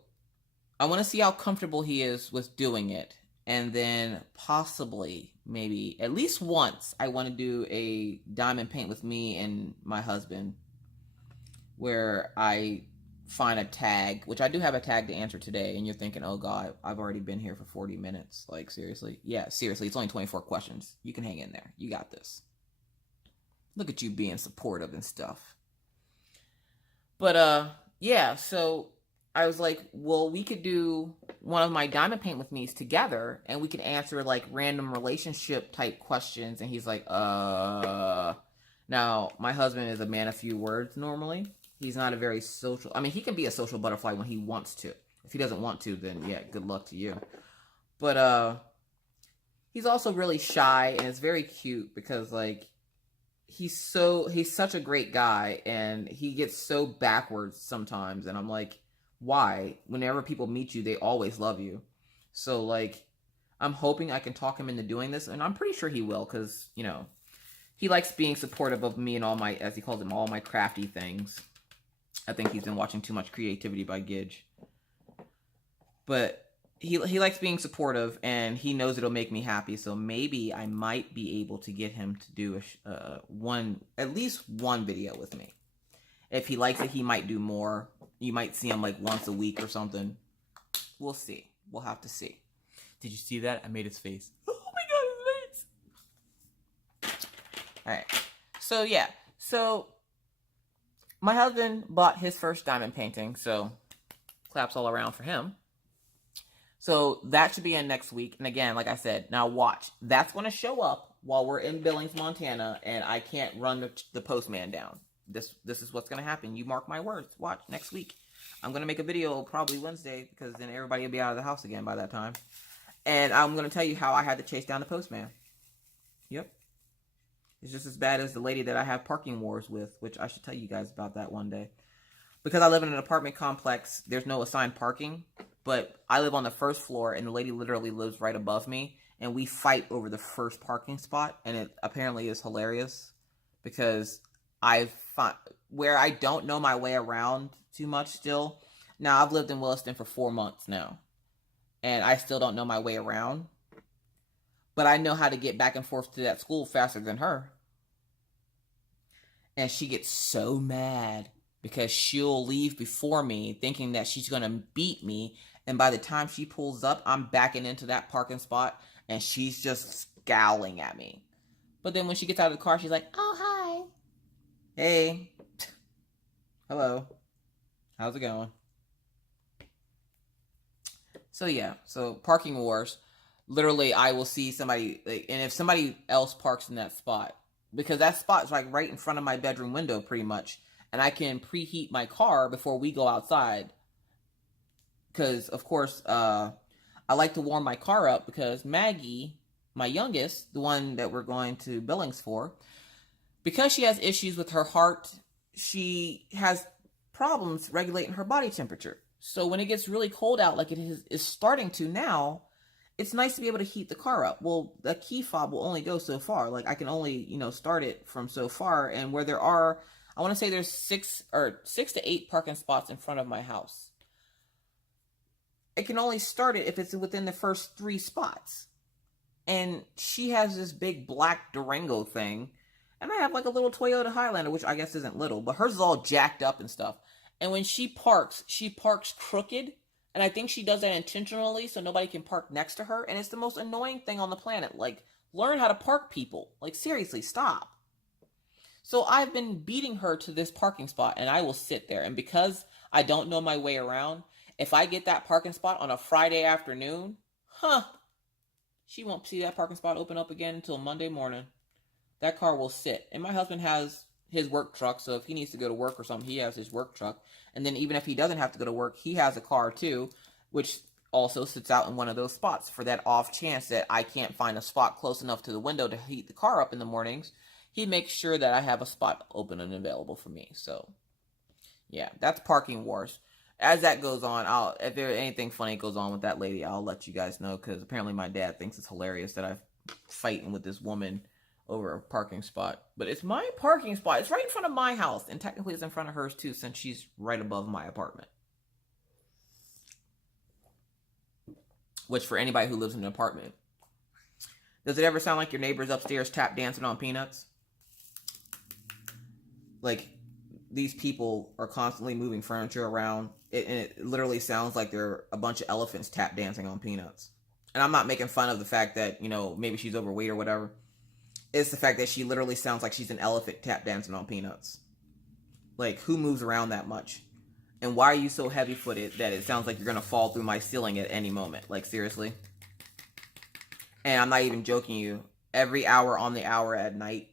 I want to see how comfortable he is with doing it. And then possibly, maybe, at least once, I want to do a diamond paint with me and my husband. Where I find a tag, which I do have a tag to answer today, and you're thinking, oh god, I've already been here for 40 minutes. Like, seriously? Yeah, seriously, it's only 24 questions. You can hang in there. You got this. Look at you being supportive and stuff. But, yeah, so I was like, well, we could do one of my diamond paint with me's together, and we could answer, like, random relationship type questions, and he's like, Now, my husband is a man of few words normally. He's not a very social... I mean, he can be a social butterfly when he wants to. If he doesn't want to, then yeah, good luck to you. But, he's also really shy, and it's very cute because, like, he's such a great guy, and he gets so backwards sometimes, and I'm like, why? Whenever people meet you, they always love you. So, like, I'm hoping I can talk him into doing this, and I'm pretty sure he will, because, you know, he likes being supportive of me and all my, as he calls them, all my crafty things. I think he's been watching too much Creativity by Gidge. But he likes being supportive, and he knows it'll make me happy. So maybe I might be able to get him to do at least one video with me. If he likes it, he might do more. You might see him like once a week or something. We'll see. We'll have to see. Did you see that? I made his face. Oh my god, his face! Alright. So yeah. So my husband bought his first diamond painting, so claps all around for him. So that should be in next week. And again, like I said, now watch. That's going to show up while we're in Billings, Montana, and I can't run the postman down. This is what's going to happen. You mark my words. Watch next week. I'm going to make a video probably Wednesday, because then everybody will be out of the house again by that time. And I'm going to tell you how I had to chase down the postman. Yep. It's just as bad as the lady that I have parking wars with, which I should tell you guys about that one day. Because I live in an apartment complex, there's no assigned parking. But I live on the first floor, and the lady literally lives right above me. And we fight over the first parking spot. And it apparently is hilarious. Because where I don't know my way around too much still. Now, I've lived in Williston for 4 months now. And I still don't know my way around. But I know how to get back and forth to that school faster than her. And she gets so mad because she'll leave before me thinking that she's going to beat me. And by the time she pulls up, I'm backing into that parking spot and she's just scowling at me. But then when she gets out of the car, she's like, oh, hi. Hey. Hello. How's it going? So yeah, so parking wars. Literally, I will see somebody, and if somebody else parks in that spot, because that spot's like right in front of my bedroom window pretty much, and I can preheat my car before we go outside. Because, of course, I like to warm my car up because Maggie, my youngest, the one that we're going to Billings for, because she has issues with her heart, she has problems regulating her body temperature. So when it gets really cold out, like it is starting to now, it's nice to be able to heat the car up. Well, the key fob will only go so far. Like I can only, start it from so far. And where there are, I want to say there's 6 to 8 parking spots in front of my house. It can only start it if it's within the first 3 spots. And she has this big black Durango thing. And I have like a little Toyota Highlander, which I guess isn't little, but hers is all jacked up and stuff. And when she parks crooked. And I think she does that intentionally so nobody can park next to her. And it's the most annoying thing on the planet. Like, learn how to park, people. Like, seriously, stop. So I've been beating her to this parking spot, and I will sit there. And because I don't know my way around, if I get that parking spot on a Friday afternoon, she won't see that parking spot open up again until Monday morning. That car will sit. And my husband has his work truck, so if he needs to go to work or something, he has his work truck. And then even if he doesn't have to go to work, he has a car too, which also sits out in one of those spots for that off chance that I can't find a spot close enough to the window to heat the car up in the mornings. He makes sure that I have a spot open and available for me. So, yeah, that's parking wars. As that goes on, if there's anything funny goes on with that lady, I'll let you guys know, because apparently my dad thinks it's hilarious that I'm fighting with this woman over a parking spot. But it's my parking spot. It's right in front of my house. And technically it's in front of hers too, since she's right above my apartment. Which, for anybody who lives in an apartment, does it ever sound like your neighbor's upstairs tap dancing on peanuts? Like, these people are constantly moving furniture around. And it literally sounds like they're a bunch of elephants tap dancing on peanuts. And I'm not making fun of the fact that, maybe she's overweight or whatever. It's the fact that she literally sounds like she's an elephant tap dancing on peanuts. Like, who moves around that much? And why are you so heavy-footed that it sounds like you're going to fall through my ceiling at any moment? Like, seriously? And I'm not even joking you. Every hour on the hour at night,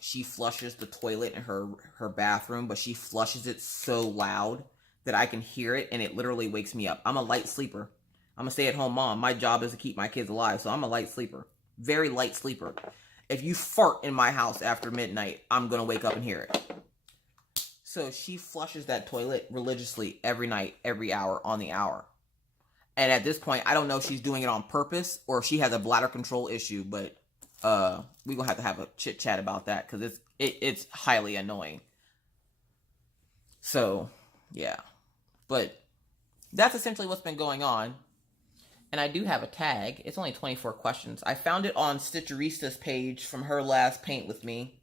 she flushes the toilet in her bathroom, but she flushes it so loud that I can hear it, and it literally wakes me up. I'm a light sleeper. I'm a stay-at-home mom. My job is to keep my kids alive, so I'm a light sleeper. Very light sleeper. If you fart in my house after midnight, I'm going to wake up and hear it. So she flushes that toilet religiously every night, every hour, on the hour. And at this point, I don't know if she's doing it on purpose or if she has a bladder control issue, but we're going to have a chit chat about that because it's highly annoying. So, yeah. But that's essentially what's been going on. And I do have a tag. It's only 24 questions. I found it on Stitcherista's page from her last paint with me.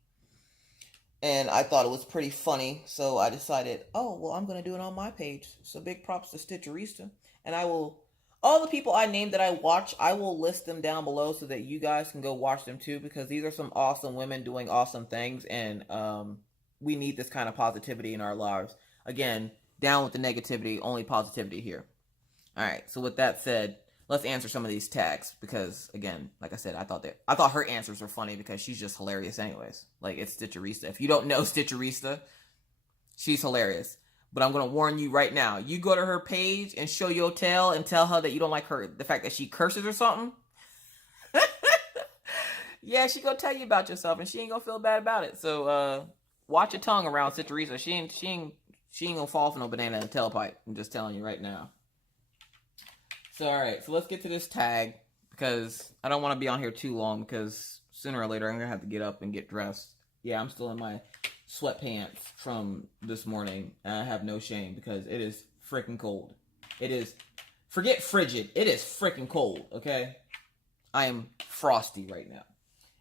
And I thought it was pretty funny. So I decided, oh, well, I'm going to do it on my page. So big props to Stitcherista. And I will, all the people I named that I watch, I will list them down below so that you guys can go watch them too. Because these are some awesome women doing awesome things. And we need this kind of positivity in our lives. Again, down with the negativity, only positivity here. All right. So with that said, let's answer some of these tags because, again, like I said, I thought her answers were funny because she's just hilarious, anyways. Like, it's Stitcherista. If you don't know Stitcherista, she's hilarious. But I'm gonna warn you right now: you go to her page and show your tail and tell her that you don't like the fact that she curses or something. Yeah, she gonna tell you about yourself, and she ain't gonna feel bad about it. So, watch your tongue around Stitcherista. She ain't gonna fall for no banana in a tailpipe. I'm just telling you right now. So, alright, so let's get to this tag, because I don't want to be on here too long, because sooner or later I'm going to have to get up and get dressed. Yeah, I'm still in my sweatpants from this morning, and I have no shame, because it is freaking cold. It is, forget frigid, it is freaking cold, okay? I am frosty right now.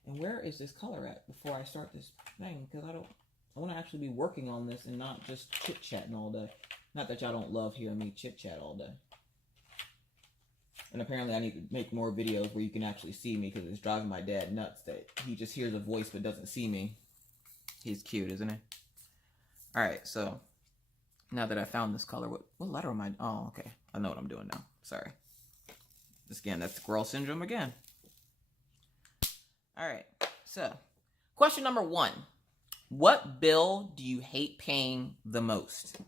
And where is this color at before I start this thing? Because I want to actually be working on this and not just chit-chatting all day. Not that y'all don't love hearing me chit-chat all day. And apparently I need to make more videos where you can actually see me, because it's driving my dad nuts that he just hears a voice but doesn't see me. He's cute, isn't he? Alright, so now that I found this color, what letter am I? Oh, okay. I know what I'm doing now. Sorry. Again, that's squirrel syndrome again. Alright, so question number 1. What bill do you hate paying the most?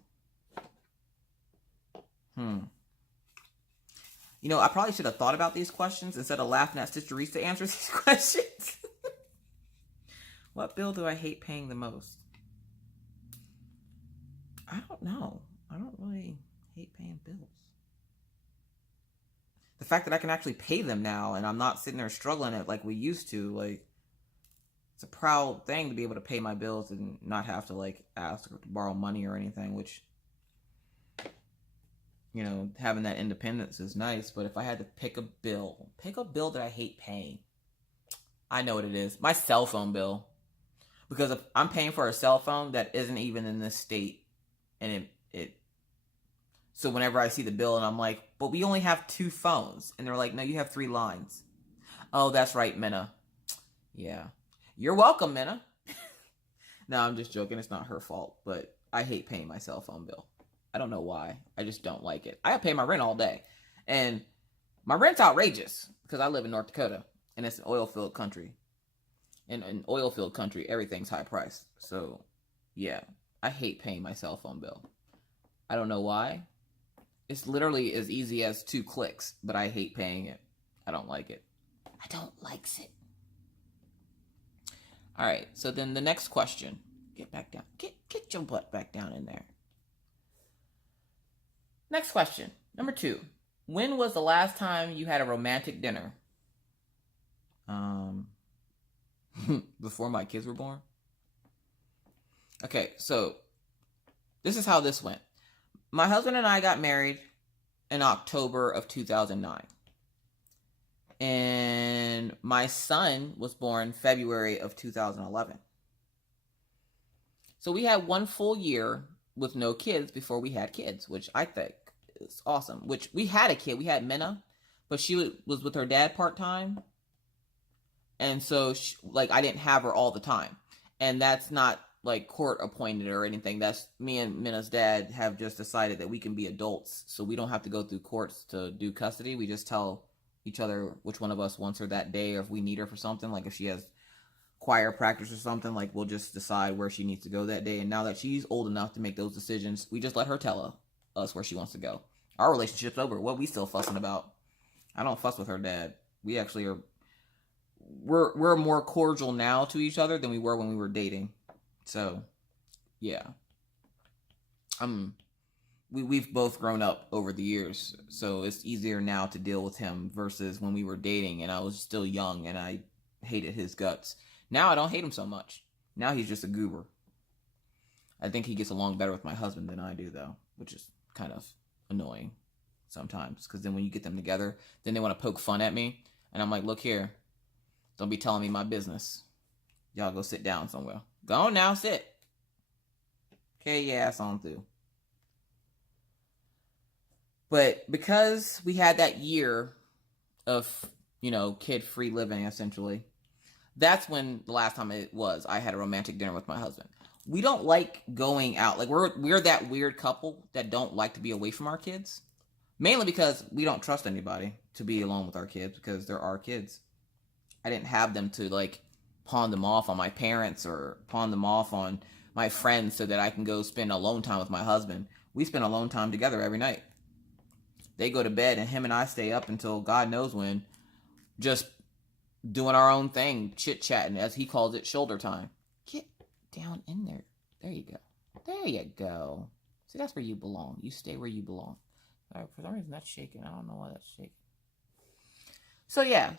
You know, I probably should have thought about these questions instead of laughing at Stitcherista answers these questions. What bill do I hate paying the most? I don't know. I don't really hate paying bills. The fact that I can actually pay them now and I'm not sitting there struggling it like we used to, like, it's a proud thing to be able to pay my bills and not have to, like, ask or to borrow money or anything, which, you know, having that independence is nice. But if I had to pick a bill that I hate paying, I know what it is. My cell phone bill. Because if I'm paying for a cell phone that isn't even in this state, and so whenever I see the bill and I'm like, but we only have 2 phones, and they're like, no, you have 3 lines. Oh, that's right, Minna. Yeah. You're welcome, Minna. No, I'm just joking. It's not her fault, but I hate paying my cell phone bill. I don't know why. I just don't like it. I pay my rent all day. And my rent's outrageous because I live in North Dakota and it's an oil-filled country. And in oil-filled country, everything's high priced. So, yeah, I hate paying my cell phone bill. I don't know why. It's literally as easy as 2 clicks, but I hate paying it. I don't like it. I don't likes it. All right, so then the next question. Get back down. Get your butt back down in there. Next question, number 2. When was the last time you had a romantic dinner? Before my kids were born? Okay, so this is how this went. My husband and I got married in October of 2009. And my son was born February of 2011. So we had 1 full year with no kids before we had kids, which I think is awesome. Which we had a kid. We had Minna, but she was with her dad part-time. And so, I didn't have her all the time. And that's not, court appointed or anything. That's me and Minna's dad have just decided that we can be adults. So we don't have to go through courts to do custody. We just tell each other which one of us wants her that day, or if we need her for something. Like if she has choir practice or something, we'll just decide where she needs to go that day. And now that she's old enough to make those decisions, we just let her tell us where she wants to go. Our relationship's over. What we still fussing about? I don't fuss with her dad. We actually are... We're more cordial now to each other than we were when we were dating. So, yeah. We've both grown up over the years, so it's easier now to deal with him versus when we were dating and I was still young and I hated his guts. Now I don't hate him so much. Now he's just a goober. I think he gets along better with my husband than I do, though, which is kind of annoying. sometimes, because then when you get them together, then they want to poke fun at me, and I'm like, look here, don't be telling me my business. Y'all go sit down somewhere. Go on now, sit. Okay, your ass on through. But because we had that year of, kid-free living, essentially, that's when the last time it was I had a romantic dinner with my husband. We don't like going out. Like, we're that weird couple that don't like to be away from our kids. Mainly because we don't trust anybody to be alone with our kids, because they're our kids. I didn't have them to, like, pawn them off on my parents or pawn them off on my friends so that I can go spend alone time with my husband. We spend alone time together every night. They go to bed and him and I stay up until God knows when, just doing our own thing, chit-chatting, as he calls it, shoulder time. Get down in there. There you go. There you go. See, that's where you belong. You stay where you belong. All right, for some reason, that's shaking. I don't know why that's shaking. So, yeah.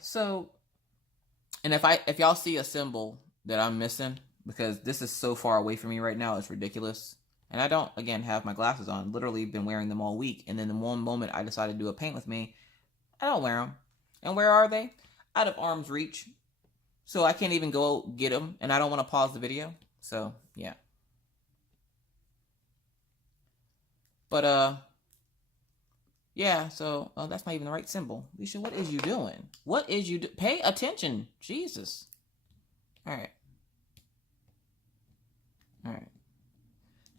And if y'all see a symbol that I'm missing, because this is so far away from me right now, it's ridiculous. And I don't, again, have my glasses on. Literally been wearing them all week. And then the one moment I decided to do a paint with me, I don't wear them. And where are they? Out of arm's reach. So I can't even go get them. And I don't want to pause the video. So, yeah. But, yeah, so that's not even the right symbol. Alicia, what is you doing? What is you Pay attention. Jesus. All right. All right.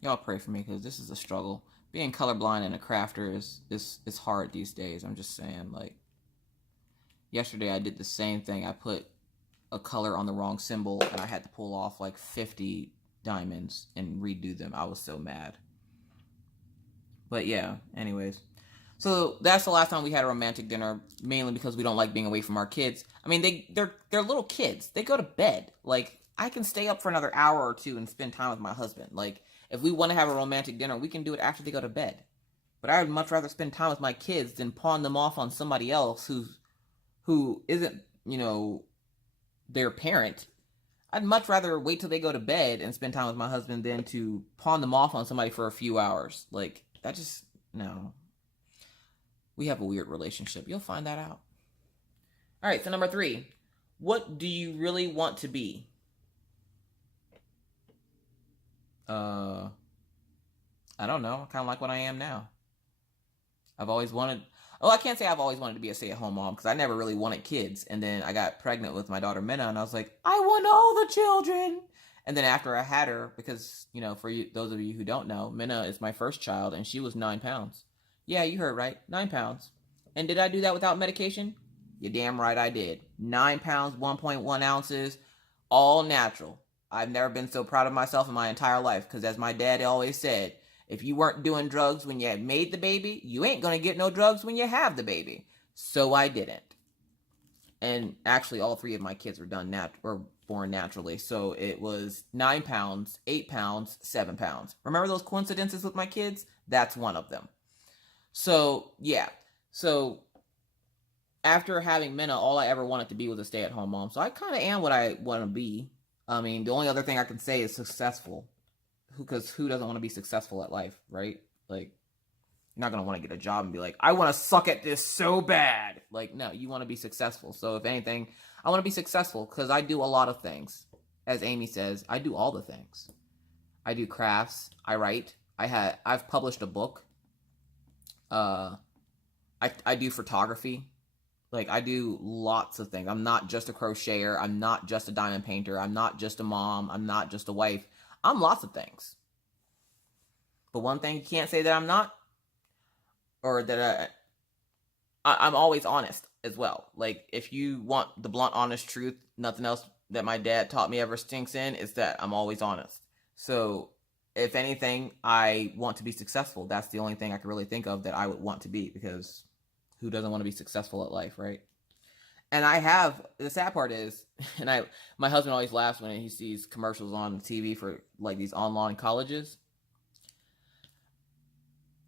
Y'all pray for me, because this is a struggle. Being colorblind and a crafter is hard these days. I'm just saying, like, yesterday I did the same thing. I put a color on the wrong symbol, and I had to pull off like 50 diamonds and redo them. I was so mad. But yeah, anyways. So that's the last time we had a romantic dinner, mainly because we don't like being away from our kids. I mean, they're little kids. They go to bed. Like, I can stay up for another hour or two and spend time with my husband. Like, if we want to have a romantic dinner, we can do it after they go to bed. But I would much rather spend time with my kids than pawn them off on somebody else who isn't, their parent. I'd much rather wait till they go to bed and spend time with my husband than to pawn them off on somebody for a few hours. Like, that just, no. We have a weird relationship. You'll find that out. All right, so number 3. What do you really want to be? I don't know. Kind of like what I am now. I've always wanted... Oh, I can't say I've always wanted to be a stay-at-home mom, because I never really wanted kids. And then I got pregnant with my daughter, Minna, and I was like, I want all the children. And then after I had her, because, for you, those of you who don't know, Minna is my first child, and she was 9 pounds. Yeah, you heard right. 9 pounds. And did I do that without medication? You're damn right I did. 9 pounds, 1.1 ounces, all natural. I've never been so proud of myself in my entire life, because as my dad always said, if you weren't doing drugs when you had made the baby, you ain't going to get no drugs when you have the baby. So I didn't. And actually, all 3 of my kids were born naturally. So it was 9 pounds, 8 pounds, 7 pounds. Remember those coincidences with my kids? That's one of them. So, yeah. So, after having Minna, all I ever wanted to be was a stay-at-home mom. So I kind of am what I want to be. I mean, the only other thing I can say is successful. Because who doesn't want to be successful at life, right? Like, you're not going to want to get a job and be like, I want to suck at this so bad. Like, no, you want to be successful. So, if anything, I want to be successful because I do a lot of things. As Amy says, I do all the things. I do crafts. I write. I've published a book. I do photography. Like, I do lots of things. I'm not just a crocheter. I'm not just a diamond painter. I'm not just a mom. I'm not just a wife. I'm lots of things. But one thing you can't say that I'm not, or that I'm always honest as well. Like, if you want the blunt, honest truth, nothing else that my dad taught me ever stinks in is that I'm always honest. So, if anything, I want to be successful. That's the only thing I can really think of that I would want to be, because who doesn't want to be successful at life, right? And the sad part is, my husband always laughs when he sees commercials on TV for, like, these online colleges.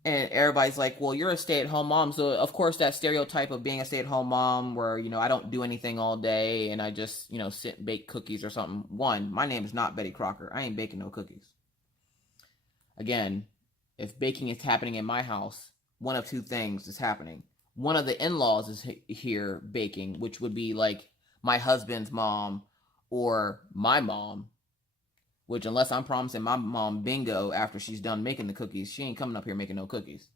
And everybody's like, well, you're a stay-at-home mom, so of course that stereotype of being a stay-at-home mom where, I don't do anything all day and I just, sit and bake cookies or something. One, my name is not Betty Crocker. I ain't baking no cookies. Again, if baking is happening in my house, one of two things is happening. One of the in-laws is here baking, which would be like my husband's mom or my mom, which unless I'm promising my mom bingo after she's done making the cookies, she ain't coming up here making no cookies.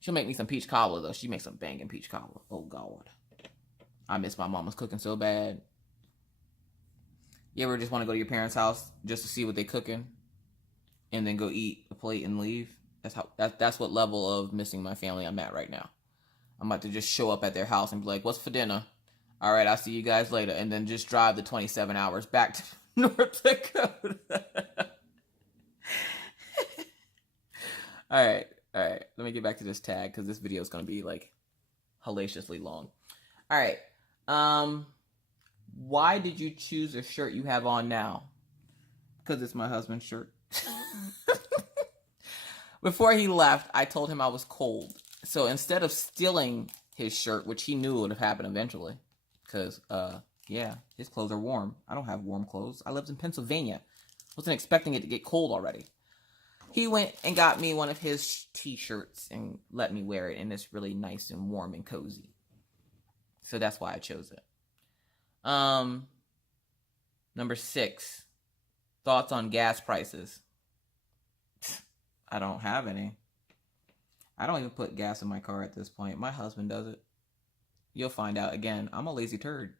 She'll make me some peach cobbler, though. She makes some banging peach cobbler. Oh, God. I miss my mama's cooking so bad. You ever just want to go to your parents' house just to see what they cooking and then go eat a plate and leave? That's what level of missing my family I'm at right now. I'm about to just show up at their house and be like, what's for dinner? All right, I'll see you guys later. And then just drive the 27 hours back to North Dakota. All right. Let me get back to this tag because this video is going to be like hellaciously long. All right. Why did you choose a shirt you have on now? Because it's my husband's shirt. Before he left, I told him I was cold. So instead of stealing his shirt, which he knew would have happened eventually, because, yeah, his clothes are warm. I don't have warm clothes. I lived in Pennsylvania. Wasn't expecting it to get cold already. He went and got me one of his t-shirts and let me wear it, and it's really nice and warm and cozy. So that's why I chose it. Number 6, thoughts on gas prices. I don't have any. I don't even put gas in my car at this point. My husband does it. You'll find out. Again, I'm a lazy turd.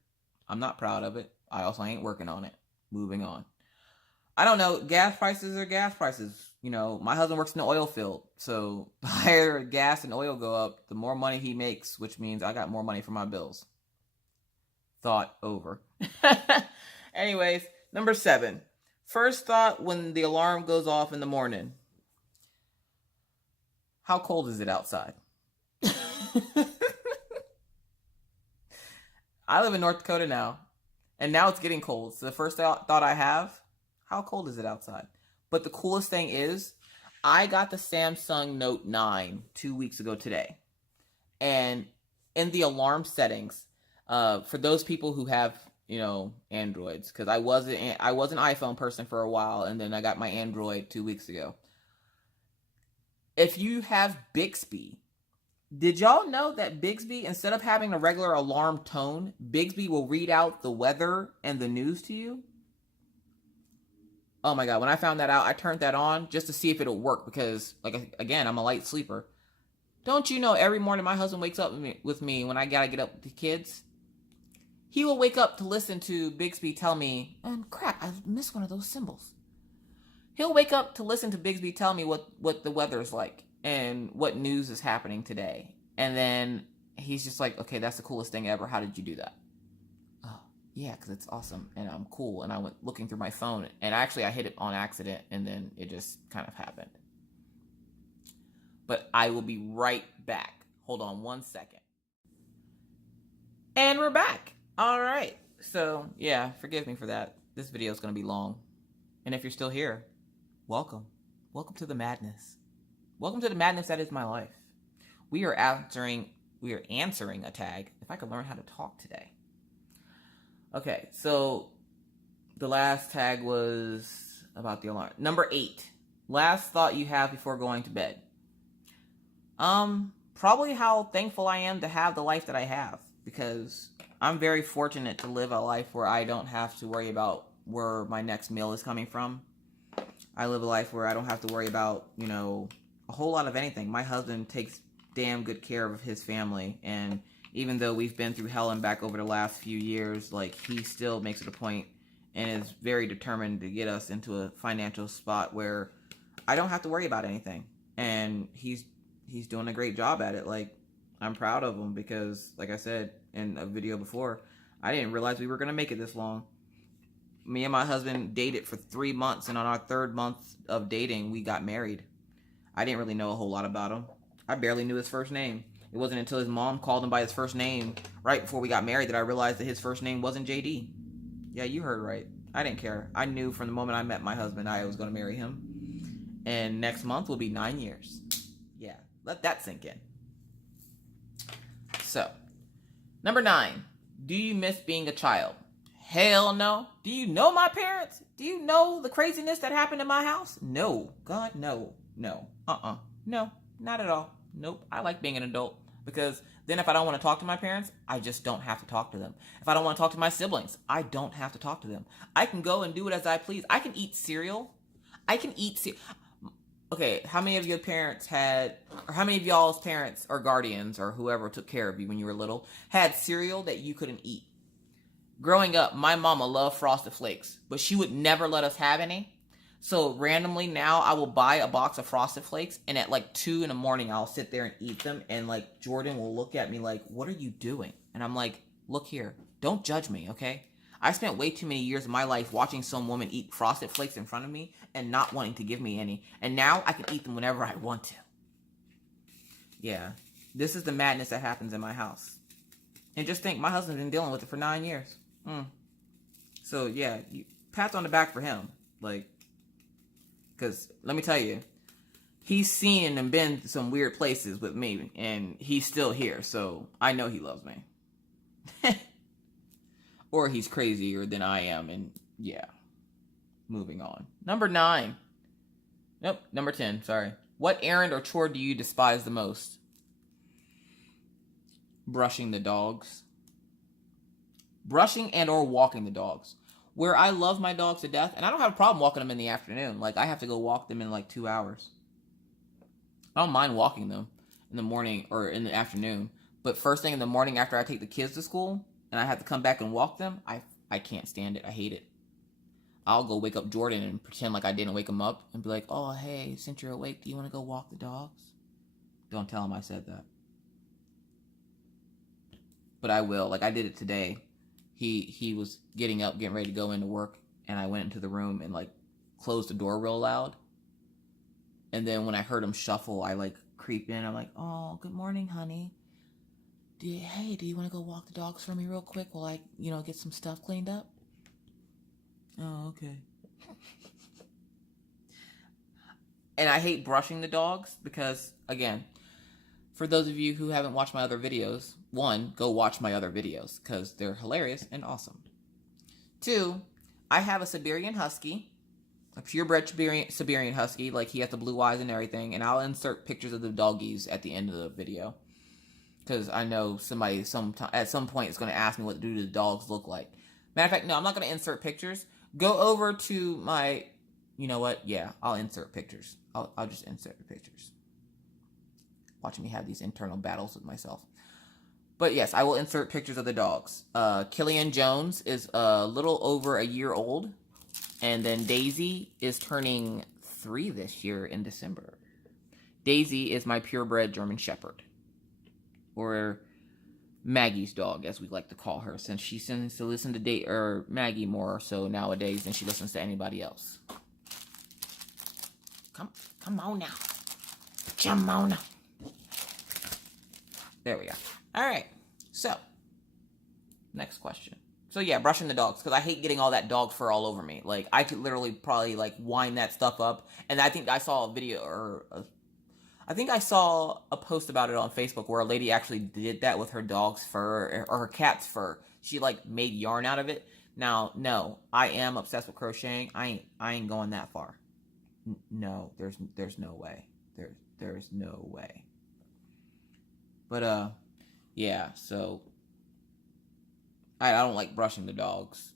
I'm not proud of it. I also ain't working on it. Moving on. I don't know. Gas prices are gas prices. You know, my husband works in the oil field. So the higher gas and oil go up, the more money he makes, which means I got more money for my bills. Thought over. Anyways, number 7. First thought when the alarm goes off in the morning. How cold is it outside? I live in North Dakota now, and now it's getting cold. So the first thought I have, how cold is it outside? But the coolest thing is, I got the Samsung Note 9 2 weeks ago today. And in the alarm settings, for those people who have, you know, Androids, because I was an iPhone person for a while, and then I got my Android 2 weeks ago. If you have Bixby, did y'all know that Bixby, instead of having a regular alarm tone, Bixby will read out the weather and the news to you? Oh my God, when I found that out, I turned that on just to see if it'll work because, like, again, I'm a light sleeper. Don't you know every morning my husband wakes up with me when I gotta get up with the kids? He will wake up to listen to Bixby tell me, crap, I missed one of those symbols. He'll wake up to listen to Bixby tell me what the weather's like and what news is happening today. And then he's just like, okay, that's the coolest thing ever. How did you do that? Oh, yeah, because it's awesome and I'm cool. And I went looking through my phone and actually I hit it on accident and then it just kind of happened. But I will be right back. Hold on 1 second. And we're back. All right. So, yeah, forgive me for that. This video is going to be long. And if you're still here, welcome. Welcome to the madness. Welcome to the madness that is my life. We are answering a tag. If I could learn how to talk today. Okay, so the last tag was about the alarm. Number 8. Last thought you have before going to bed. Probably how thankful I am to have the life that I have. Because I'm very fortunate to live a life where I don't have to worry about where my next meal is coming from. I live a life where I don't have to worry about, you know, a whole lot of anything. My husband takes damn good care of his family. And even though we've been through hell and back over the last few years, like, he still makes it a point and is very determined to get us into a financial spot where I don't have to worry about anything. And he's doing a great job at it. Like, I'm proud of him because, like I said in a video before, I didn't realize we were going to make it this long. Me and my husband dated for 3 months, and on our 3rd month of dating, we got married. I didn't really know a whole lot about him. I barely knew his first name. It wasn't until his mom called him by his first name right before we got married that I realized that his first name wasn't JD. Yeah, you heard right. I didn't care. I knew from the moment I met my husband I was going to marry him. And next month will be 9 years. Yeah, let that sink in. So, number 9. Do you miss being a child? Hell no. Do you know my parents? Do you know the craziness that happened in my house? No. God, no. No. No, not at all. Nope. I like being an adult because then if I don't want to talk to my parents, I just don't have to talk to them. If I don't want to talk to my siblings, I don't have to talk to them. I can go and do it as I please. I can eat cereal. I can eat cereal. Okay, how many of your parents had, or how many of y'all's parents or guardians or whoever took care of you when you were little had cereal that you couldn't eat? Growing up, my mama loved Frosted Flakes, but she would never let us have any. So randomly now I will buy a box of Frosted Flakes, and at like 2 in the morning I'll sit there and eat them, and like Jordan will look at me like, what are you doing? And I'm like, look here, don't judge me, okay? I spent way too many years of my life watching some woman eat Frosted Flakes in front of me and not wanting to give me any. And now I can eat them whenever I want to. Yeah. This is the madness that happens in my house. And just think, my husband's been dealing with it for 9 years. So, yeah, pats on the back for him. Like, because let me tell you, he's seen and been to some weird places with me, and he's still here. So, I know he loves me. Or he's crazier than I am, and yeah. Moving on. Number 9. Nope, number 10, sorry. What errand or chore do you despise the most? Brushing the dogs. Brushing and or walking the dogs. Where I love my dogs to death, and I don't have a problem walking them in the afternoon. Like, I have to go walk them in like 2 hours. I don't mind walking them in the morning or in the afternoon. But first thing in the morning after I take the kids to school, and I have to come back and walk them, I can't stand it. I hate it. I'll go wake up Jordan and pretend like I didn't wake him up and be like, oh, hey, since you're awake, do you want to go walk the dogs? Don't tell him I said that. But I will. Like, I did it today. He was getting up, getting ready to go into work, and I went into the room and, like, closed the door real loud. And then when I heard him shuffle, I, like, creep in. I'm like, oh, good morning, honey. Hey, do you want to go walk the dogs for me real quick while I, get some stuff cleaned up? Oh, okay. And I hate brushing the dogs because, again, for those of you who haven't watched my other videos, 1, go watch my other videos because they're hilarious and awesome. 2, I have a Siberian Husky, a purebred Siberian Husky, like he has the blue eyes and everything, and I'll insert pictures of the doggies at the end of the video. Because I know somebody at some point is going to ask me what do the dogs look like. Matter of fact, no, I'm not going to insert pictures. Go over to my, you know what? Yeah, I'll insert pictures. I'll just insert the pictures. Watching me have these internal battles with myself. But yes, I will insert pictures of the dogs. Killian Jones is a little over a year old. And then Daisy is turning 3 this year in December. Daisy is my purebred German Shepherd. Or Maggie's dog, as we like to call her, since she tends to listen to Maggie more so nowadays than she listens to anybody else. Come on now. Come on now. There we go. All right. So, next question. So yeah, brushing the dogs, because I hate getting all that dog fur all over me. Like, I could literally probably like wind that stuff up. And I think I saw a video I think I saw a post about it on Facebook where a lady actually did that with her dog's fur or her cat's fur. She like made yarn out of it. Now, no, I am obsessed with crocheting. I ain't going that far. No, there's no way. There's no way. But yeah, so I don't like brushing the dogs.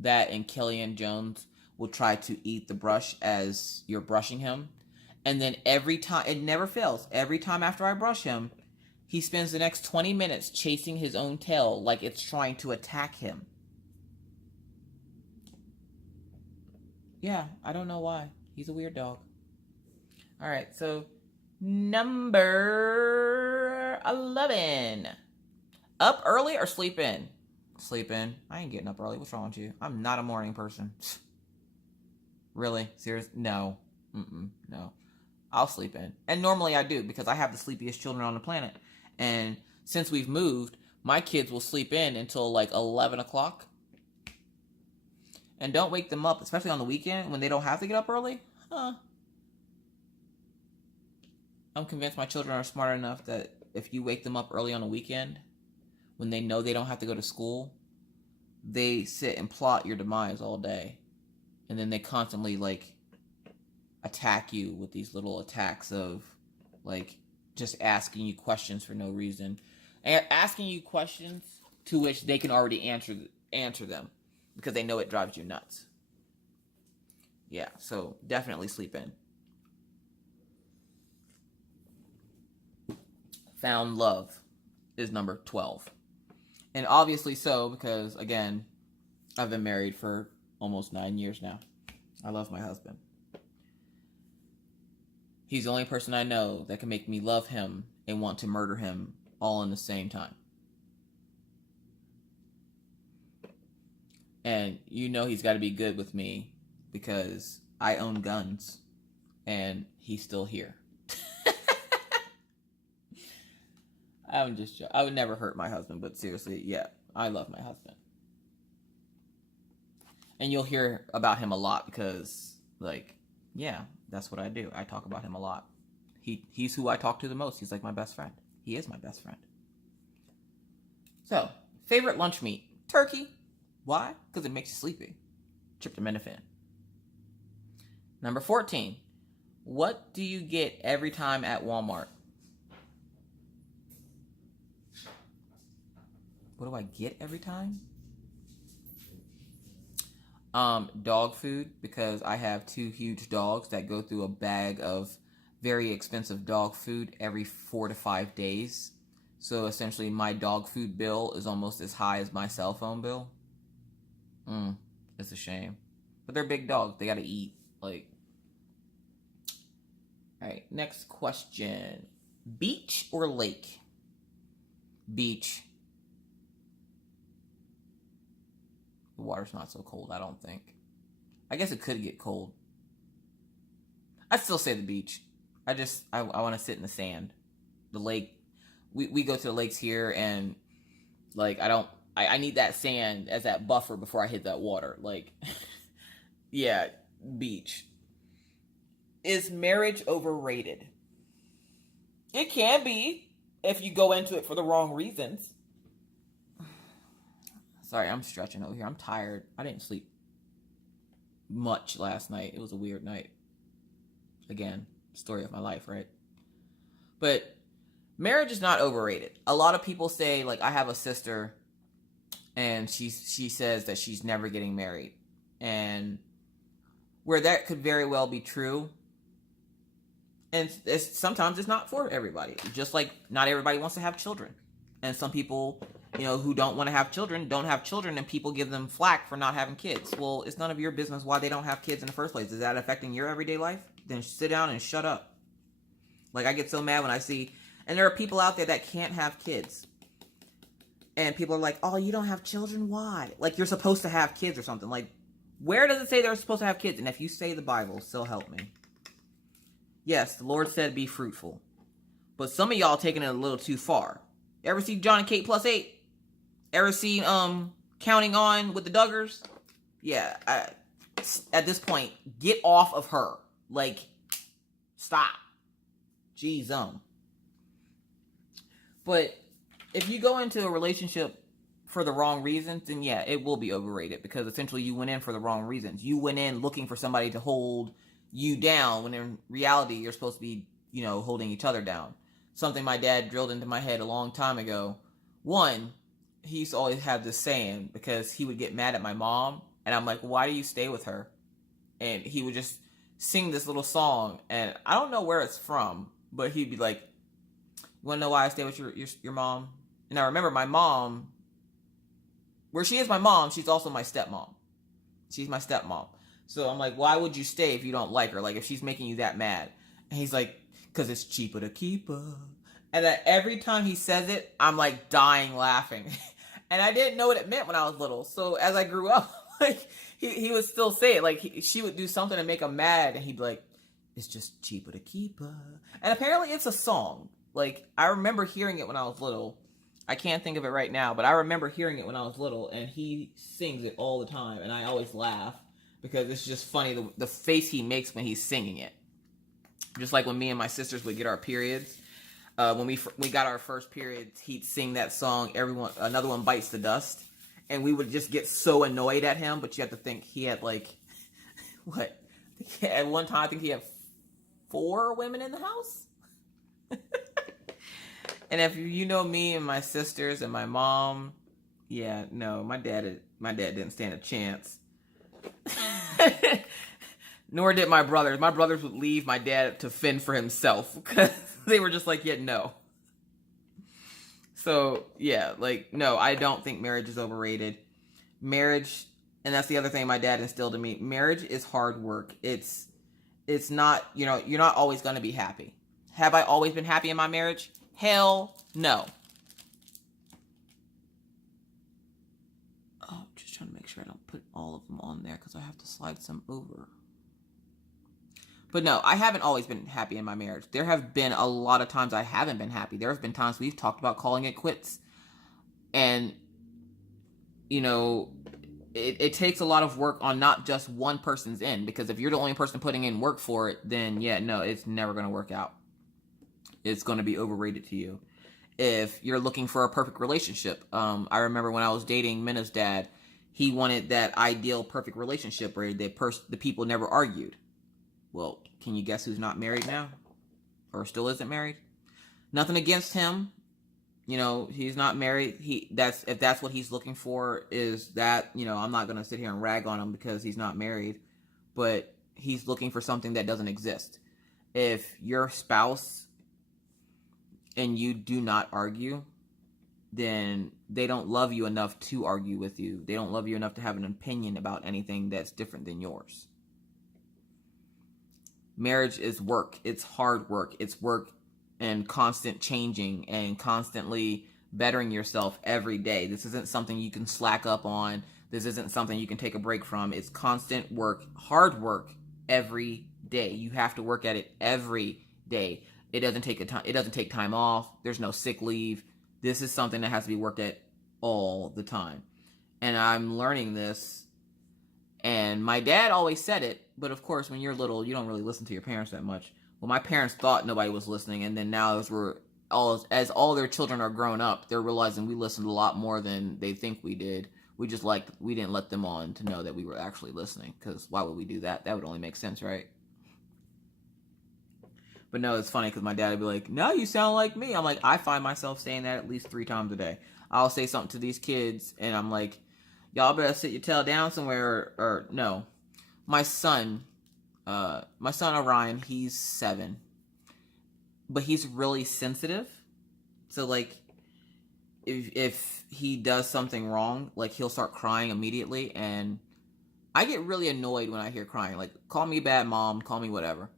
That and Killian Jones will try to eat the brush as you're brushing him. And then every time, it never fails, every time after I brush him, he spends the next 20 minutes chasing his own tail like it's trying to attack him. Yeah, I don't know why. He's a weird dog. All right, so number 11. Up early or sleep in? Sleep in. I ain't getting up early. What's wrong with you? I'm not a morning person. Really? Serious? No. No. I'll sleep in. And normally I do because I have the sleepiest children on the planet. And since we've moved, my kids will sleep in until like 11 o'clock. And don't wake them up, especially on the weekend when they don't have to get up early. I'm convinced my children are smart enough that if you wake them up early on the weekend, when they know they don't have to go to school, they sit and plot your demise all day. And then they constantly like attack you with these little attacks of like just asking you questions for no reason, and asking you questions to which they can already answer them because they know it drives you nuts. Yeah, so definitely sleep in. Found love is number 12. And obviously so, because again, I've been married for almost 9 years now. I love my husband. He's the only person I know that can make me love him and want to murder him all in the same time. And you know he's got to be good with me because I own guns and he's still here. I'm just joking. I would never hurt my husband, but seriously, yeah, I love my husband. And you'll hear about him a lot because, like, yeah, that's what I do. I talk about him a lot. He's who I talk to the most. He's like my best friend. He is my best friend. So, favorite lunch meat? Turkey. Why? Because it makes you sleepy. Tryptophan. Number 14. What do you get every time at Walmart? What do I get every time? Dog food, because I have 2 huge dogs that go through a bag of very expensive dog food every 4 to 5 days. So essentially my dog food bill is almost as high as my cell phone bill. It's a shame. But they're big dogs. They gotta eat. Like, alright, next question. Beach or lake? Beach. The water's not so cold, I don't think. I guess it could get cold. I'd still say the beach. I want to sit in the sand. The lake, we go to the lakes here, and like I need that sand as that buffer before I hit that water. Like, yeah, beach. Is marriage overrated? It can be if you go into it for the wrong reasons. Sorry, I'm stretching over here. I'm tired. I didn't sleep much last night. It was a weird night. Again, story of my life, right? But marriage is not overrated. A lot of people say, like, I have a sister and she says that she's never getting married. And where that could very well be true. And sometimes it's not for everybody. Just like not everybody wants to have children. And some people, who don't want to have children, don't have children, and people give them flack for not having kids. Well, it's none of your business why they don't have kids in the first place. Is that affecting your everyday life? Then sit down and shut up. Like, I get so mad when I see, and there are people out there that can't have kids. And people are like, oh, you don't have children? Why? Like, you're supposed to have kids or something. Like, where does it say they're supposed to have kids? And if you say the Bible, so help me. Yes, the Lord said be fruitful. But some of y'all taking it a little too far. Ever see John and Kate plus 8? Ever seen Counting On with the Duggars? Yeah, at this point, get off of her. Like, stop. Jeez, But if you go into a relationship for the wrong reasons, then yeah, it will be overrated, because essentially you went in for the wrong reasons. You went in looking for somebody to hold you down, when in reality you're supposed to be, holding each other down. Something my dad drilled into my head a long time ago. One, he used to always have this saying, because he would get mad at my mom, and I'm like, why do you stay with her? And he would just sing this little song, and I don't know where it's from, but he'd be like, you want to know why I stay with your mom? And I remember my mom, where she is my mom, she's also my stepmom. She's my stepmom. So I'm like, why would you stay if you don't like her? Like, if she's making you that mad? And he's like, because it's cheaper to keep her. And every time he says it, I'm like dying laughing. And I didn't know what it meant when I was little. So as I grew up, like, he would still say it. Like, she would do something to make him mad, and he'd be like, it's just cheaper to keep her. And apparently it's a song. Like, I remember hearing it when I was little. I can't think of it right now, but I remember hearing it when I was little, and he sings it all the time, and I always laugh because it's just funny, the face he makes when he's singing it. Just like when me and my sisters would get our periods. When we got our first periods, he'd sing that song, Another One Bites the Dust. And we would just get so annoyed at him, but you have to think he had like, at one time, I think he had 4 women in the house. And if you know me and my sisters and my mom, yeah, no, my dad didn't stand a chance. Nor did my brothers. My brothers would leave my dad to fend for himself because they were just like, yeah, no. So, yeah, like, no, I don't think marriage is overrated. Marriage, and that's the other thing my dad instilled in me, marriage is hard work. It's not, you're not always going to be happy. Have I always been happy in my marriage? Hell no. Oh, just trying to make sure I don't put all of them on there because I have to slide some over. But no, I haven't always been happy in my marriage. There have been a lot of times I haven't been happy. There have been times we've talked about calling it quits. And, it takes a lot of work on not just one person's end. Because if you're the only person putting in work for it, then yeah, no, it's never going to work out. It's going to be overrated to you. If you're looking for a perfect relationship, I remember when I was dating Minna's dad, he wanted that ideal perfect relationship where the people never argued. Well, can you guess who's not married now? Or still isn't married? Nothing against him. He's not married. If that's what he's looking for, is that, I'm not going to sit here and rag on him because he's not married. But he's looking for something that doesn't exist. If your spouse and you do not argue, then they don't love you enough to argue with you. They don't love you enough to have an opinion about anything that's different than yours. Marriage is work. It's hard work. It's work and constant changing and constantly bettering yourself every day. This isn't something you can slack up on. This isn't something you can take a break from. It's constant work, hard work every day. You have to work at it every day. It doesn't take time off. There's no sick leave. This is something that has to be worked at all the time. And I'm learning this. And my dad always said it, but of course, when you're little, you don't really listen to your parents that much. Well, my parents thought nobody was listening, and then now as all their children are grown up, they're realizing we listened a lot more than they think we did. We didn't let them on to know that we were actually listening, because why would we do that? That would only make sense, right? But no, it's funny because my dad would be like, no, you sound like me. I'm like, I find myself saying that at least 3 times a day. I'll say something to these kids, and I'm like, y'all better sit your tail down somewhere, or no. My son Orion, he's 7, but he's really sensitive. So like, if he does something wrong, like he'll start crying immediately, and I get really annoyed when I hear crying. Like, call me bad mom, call me whatever.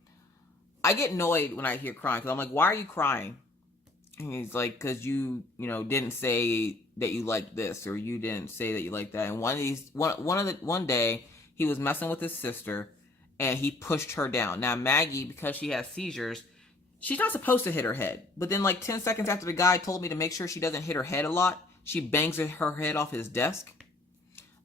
I get annoyed when I hear crying because I'm like, why are you crying? And he's like, because you didn't say that you like this, or you didn't say that you like that. And one day he was messing with his sister, and he pushed her down. Now Maggie, because she has seizures, she's not supposed to hit her head. But then like 10 seconds after the guy told me to make sure she doesn't hit her head a lot, she bangs her head off his desk.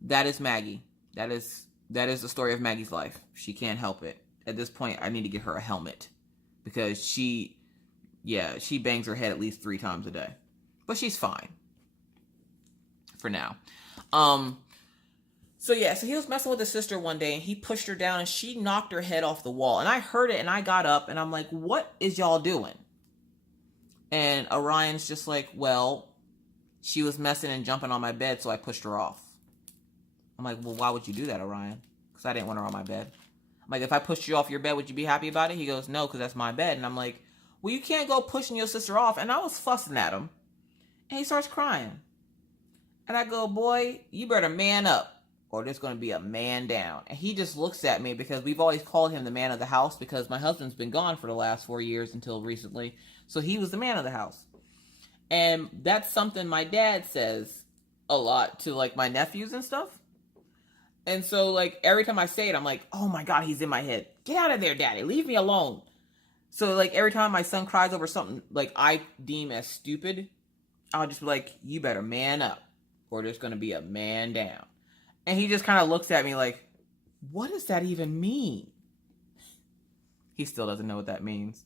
That is Maggie. That is the story of Maggie's life. She can't help it. At this point, I need to get her a helmet, because she bangs her head at least 3 times a day. But she's fine for now. So he was messing with his sister one day, and he pushed her down, and she knocked her head off the wall. And I heard it, and I got up, and I'm like, what is y'all doing? And Orion's just like, well, she was messing and jumping on my bed, so I pushed her off. I'm like, well, why would you do that, Orion? Because I didn't want her on my bed. I'm like, if I pushed you off your bed, would you be happy about it? He goes, no, because that's my bed. And I'm like, well, you can't go pushing your sister off. And I was fussing at him. And he starts crying. And I go, boy, you better man up, or there's going to be a man down. And he just looks at me, because we've always called him the man of the house, because my husband's been gone for the last 4 years until recently. So he was the man of the house. And that's something my dad says a lot to like my nephews and stuff. And so like every time I say it, I'm like, oh my God, he's in my head. Get out of there, daddy. Leave me alone. So like every time my son cries over something like I deem as stupid, I'll just be like, you better man up, or there's going to be a man down. And he just kind of looks at me like, what does that even mean? He still doesn't know what that means.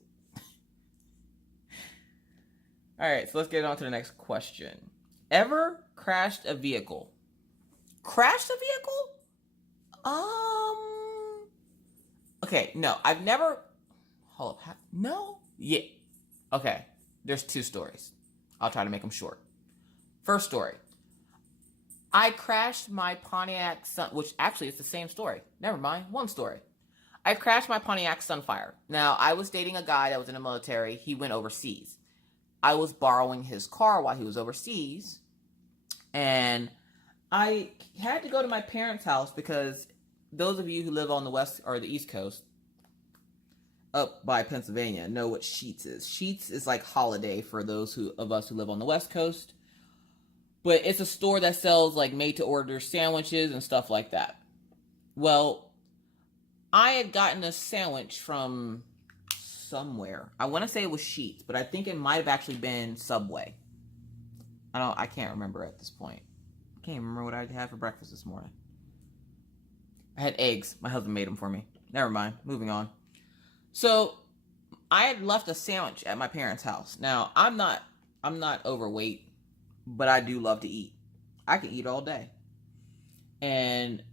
All right, so let's get on to the next question. Ever crashed a vehicle? Crashed a vehicle? Okay, no, I've never... Hold up. No? Yeah. Okay, there's 2 stories. I'll try to make them short. First story. I crashed my Pontiac which actually is the same story. Never mind, one story. I crashed my Pontiac Sunfire. Now, I was dating a guy that was in the military. He went overseas. I was borrowing his car while he was overseas. And I had to go to my parents' house because those of you who live on the west or the east coast, up by Pennsylvania, know what Sheetz is. Sheetz is like Holiday for those of us who live on the west coast. But it's a store that sells like made-to-order sandwiches and stuff like that. Well, I had gotten a sandwich from somewhere. I want to say it was Sheetz, but I think it might have actually been Subway. I can't remember at this point. I can't remember what I had for breakfast this morning. I had eggs. My husband made them for me. Never mind. Moving on. So I had left a sandwich at my parents' house. Now, I'm not overweight, but I do love to eat. I can eat all day. And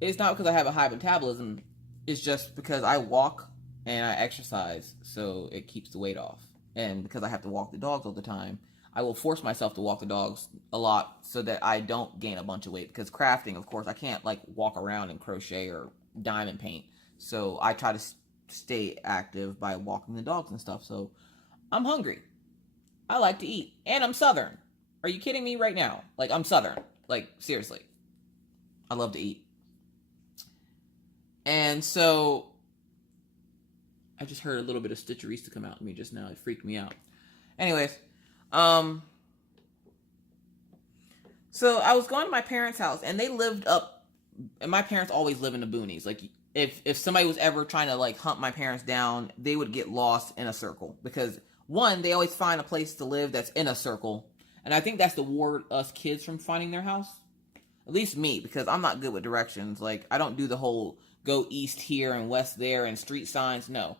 it's not because I have a high metabolism. It's just because I walk and I exercise, so it keeps the weight off. And because I have to walk the dogs all the time, I will force myself to walk the dogs a lot so that I don't gain a bunch of weight. Because crafting, of course, I can't like walk around and crochet or diamond paint. So I try to stay active by walking the dogs and stuff. So I'm hungry. I like to eat. And I'm Southern. Are you kidding me right now? Like, I'm Southern. Like, seriously. I love to eat. And so I just heard a little bit of Stitcherista come out in me just now. It freaked me out. Anyways, so I was going to my parents' house, and they lived up, and my parents always live in the boonies. Like, if somebody was ever trying to, like, hunt my parents down, they would get lost in a circle. Because, one, they always find a place to live that's in a circle. And I think that's the ward us kids from finding their house. At least me, because I'm not good with directions. Like, I don't do the whole go east here and west there and street signs. No.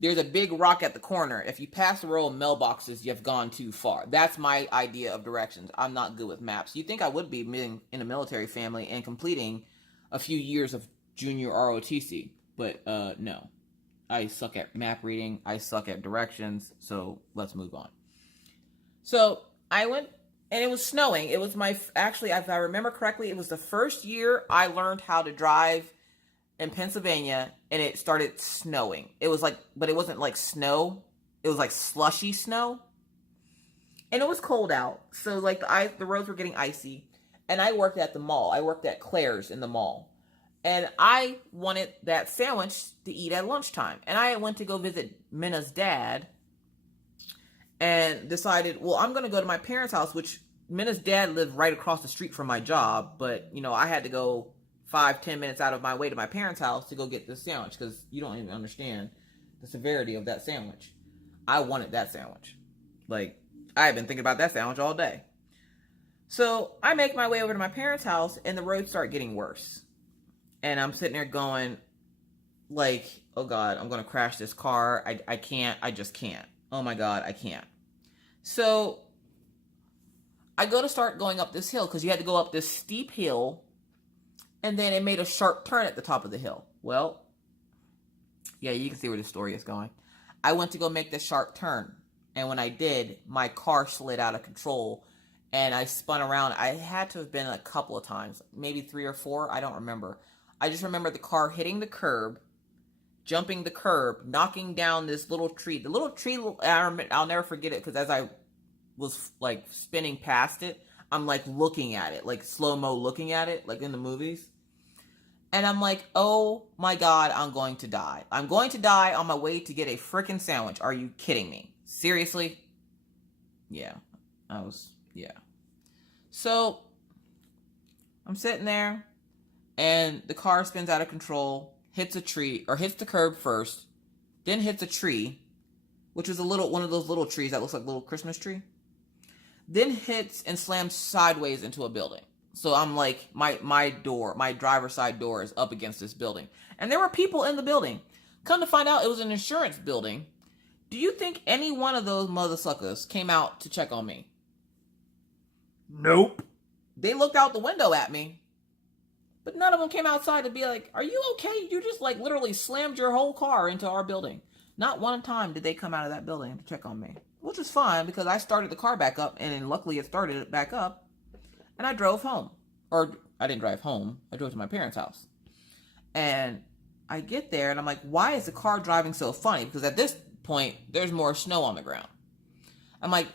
There's a big rock at the corner. If you pass the row of mailboxes, you've gone too far. That's my idea of directions. I'm not good with maps. You'd think I would be being in a military family and completing a few years of junior ROTC. But, no. I suck at map reading. I suck at directions. So, let's move on. So, I went, and it was snowing. It was actually, if I remember correctly, it was the first year I learned how to drive in Pennsylvania, and it started snowing. It was like, but it wasn't like snow. It was like slushy snow. And it was cold out. So, like, the roads were getting icy. And I worked at the mall. I worked at Claire's in the mall. And I wanted that sandwich to eat at lunchtime. And I went to go visit Minna's dad and decided, well, I'm going to go to my parents' house, which Minna's dad lived right across the street from my job. But, you know, I had to go 5-10 minutes out of my way to my parents' house to go get this sandwich because you don't even understand the severity of that sandwich. I wanted that sandwich. Like, I had been thinking about that sandwich all day. So I make my way over to my parents' house, and the roads start getting worse. And I'm sitting there going, like, oh God, I'm going to crash this car. I can't. I just can't. Oh my God, I can't. So I go to start going up this hill because you had to go up this steep hill, and then it made a sharp turn at the top of the hill. Well, yeah, you can see where the story is going. I went to go make this sharp turn, and when I did, my car slid out of control, and I spun around. I had to have been a couple of times, maybe 3 or 4, I don't remember. I just remember the car hitting the curb, jumping the curb, knocking down this little tree. The little tree, I'll never forget it, because as I was, like, spinning past it, I'm, like, looking at it, like, slow-mo looking at it, like in the movies. And I'm like, oh, my God, I'm going to die. I'm going to die on my way to get a frickin' sandwich. Are you kidding me? Seriously? Yeah. Yeah. So, I'm sitting there, and the car spins out of control, hits a tree, or hits the curb first, then hits a tree, which was one of those little trees that looks like a little Christmas tree. Then hits and slams sideways into a building. So I'm like, my driver's side door is up against this building. And there were people in the building. Come to find out, it was an insurance building. Do you think any one of those mother suckers came out to check on me? Nope. They looked out the window at me. But none of them came outside to be like, are you okay? You just like literally slammed your whole car into our building. Not one time did they come out of that building to check on me. which was fine because I started the car back up, and luckily it started it back up, and I drove home. Or I didn't drive home. I drove to my parents' house. And I get there, and I'm like, why is the car driving so funny? Because at this point, there's more snow on the ground. I'm like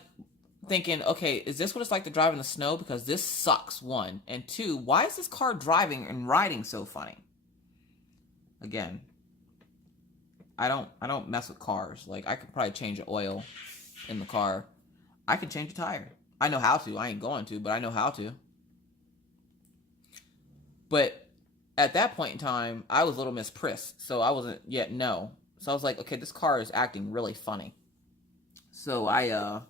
thinking, okay, is this what it's like to drive in the snow? Because this sucks, one. And two, why is this car driving and riding so funny? Again, I don't mess with cars. Like, I could probably change the oil in the car. I can change a tire. I know how to. I ain't going to, but I know how to. But at that point in time, I was Little Miss Priss, so I wasn't yet no. So I was like, okay, this car is acting really funny. So I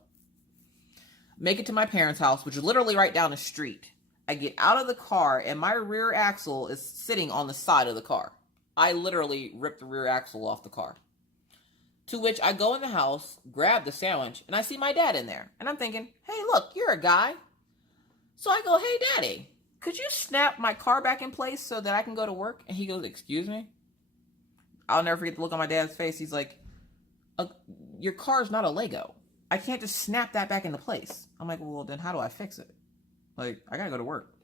make it to my parents' house, which is literally right down the street. I get out of the car, and my rear axle is sitting on the side of the car. I literally ripped the rear axle off the car. To which I go in the house, grab the sandwich, and I see my dad in there. And I'm thinking, hey, look, you're a guy. So I go, hey, Daddy, could you snap my car back in place so that I can go to work? And he goes, excuse me? I'll never forget the look on my dad's face. He's like, your car's not a Lego. I can't just snap that back into place. I'm like, well, then how do I fix it? Like, I gotta go to work.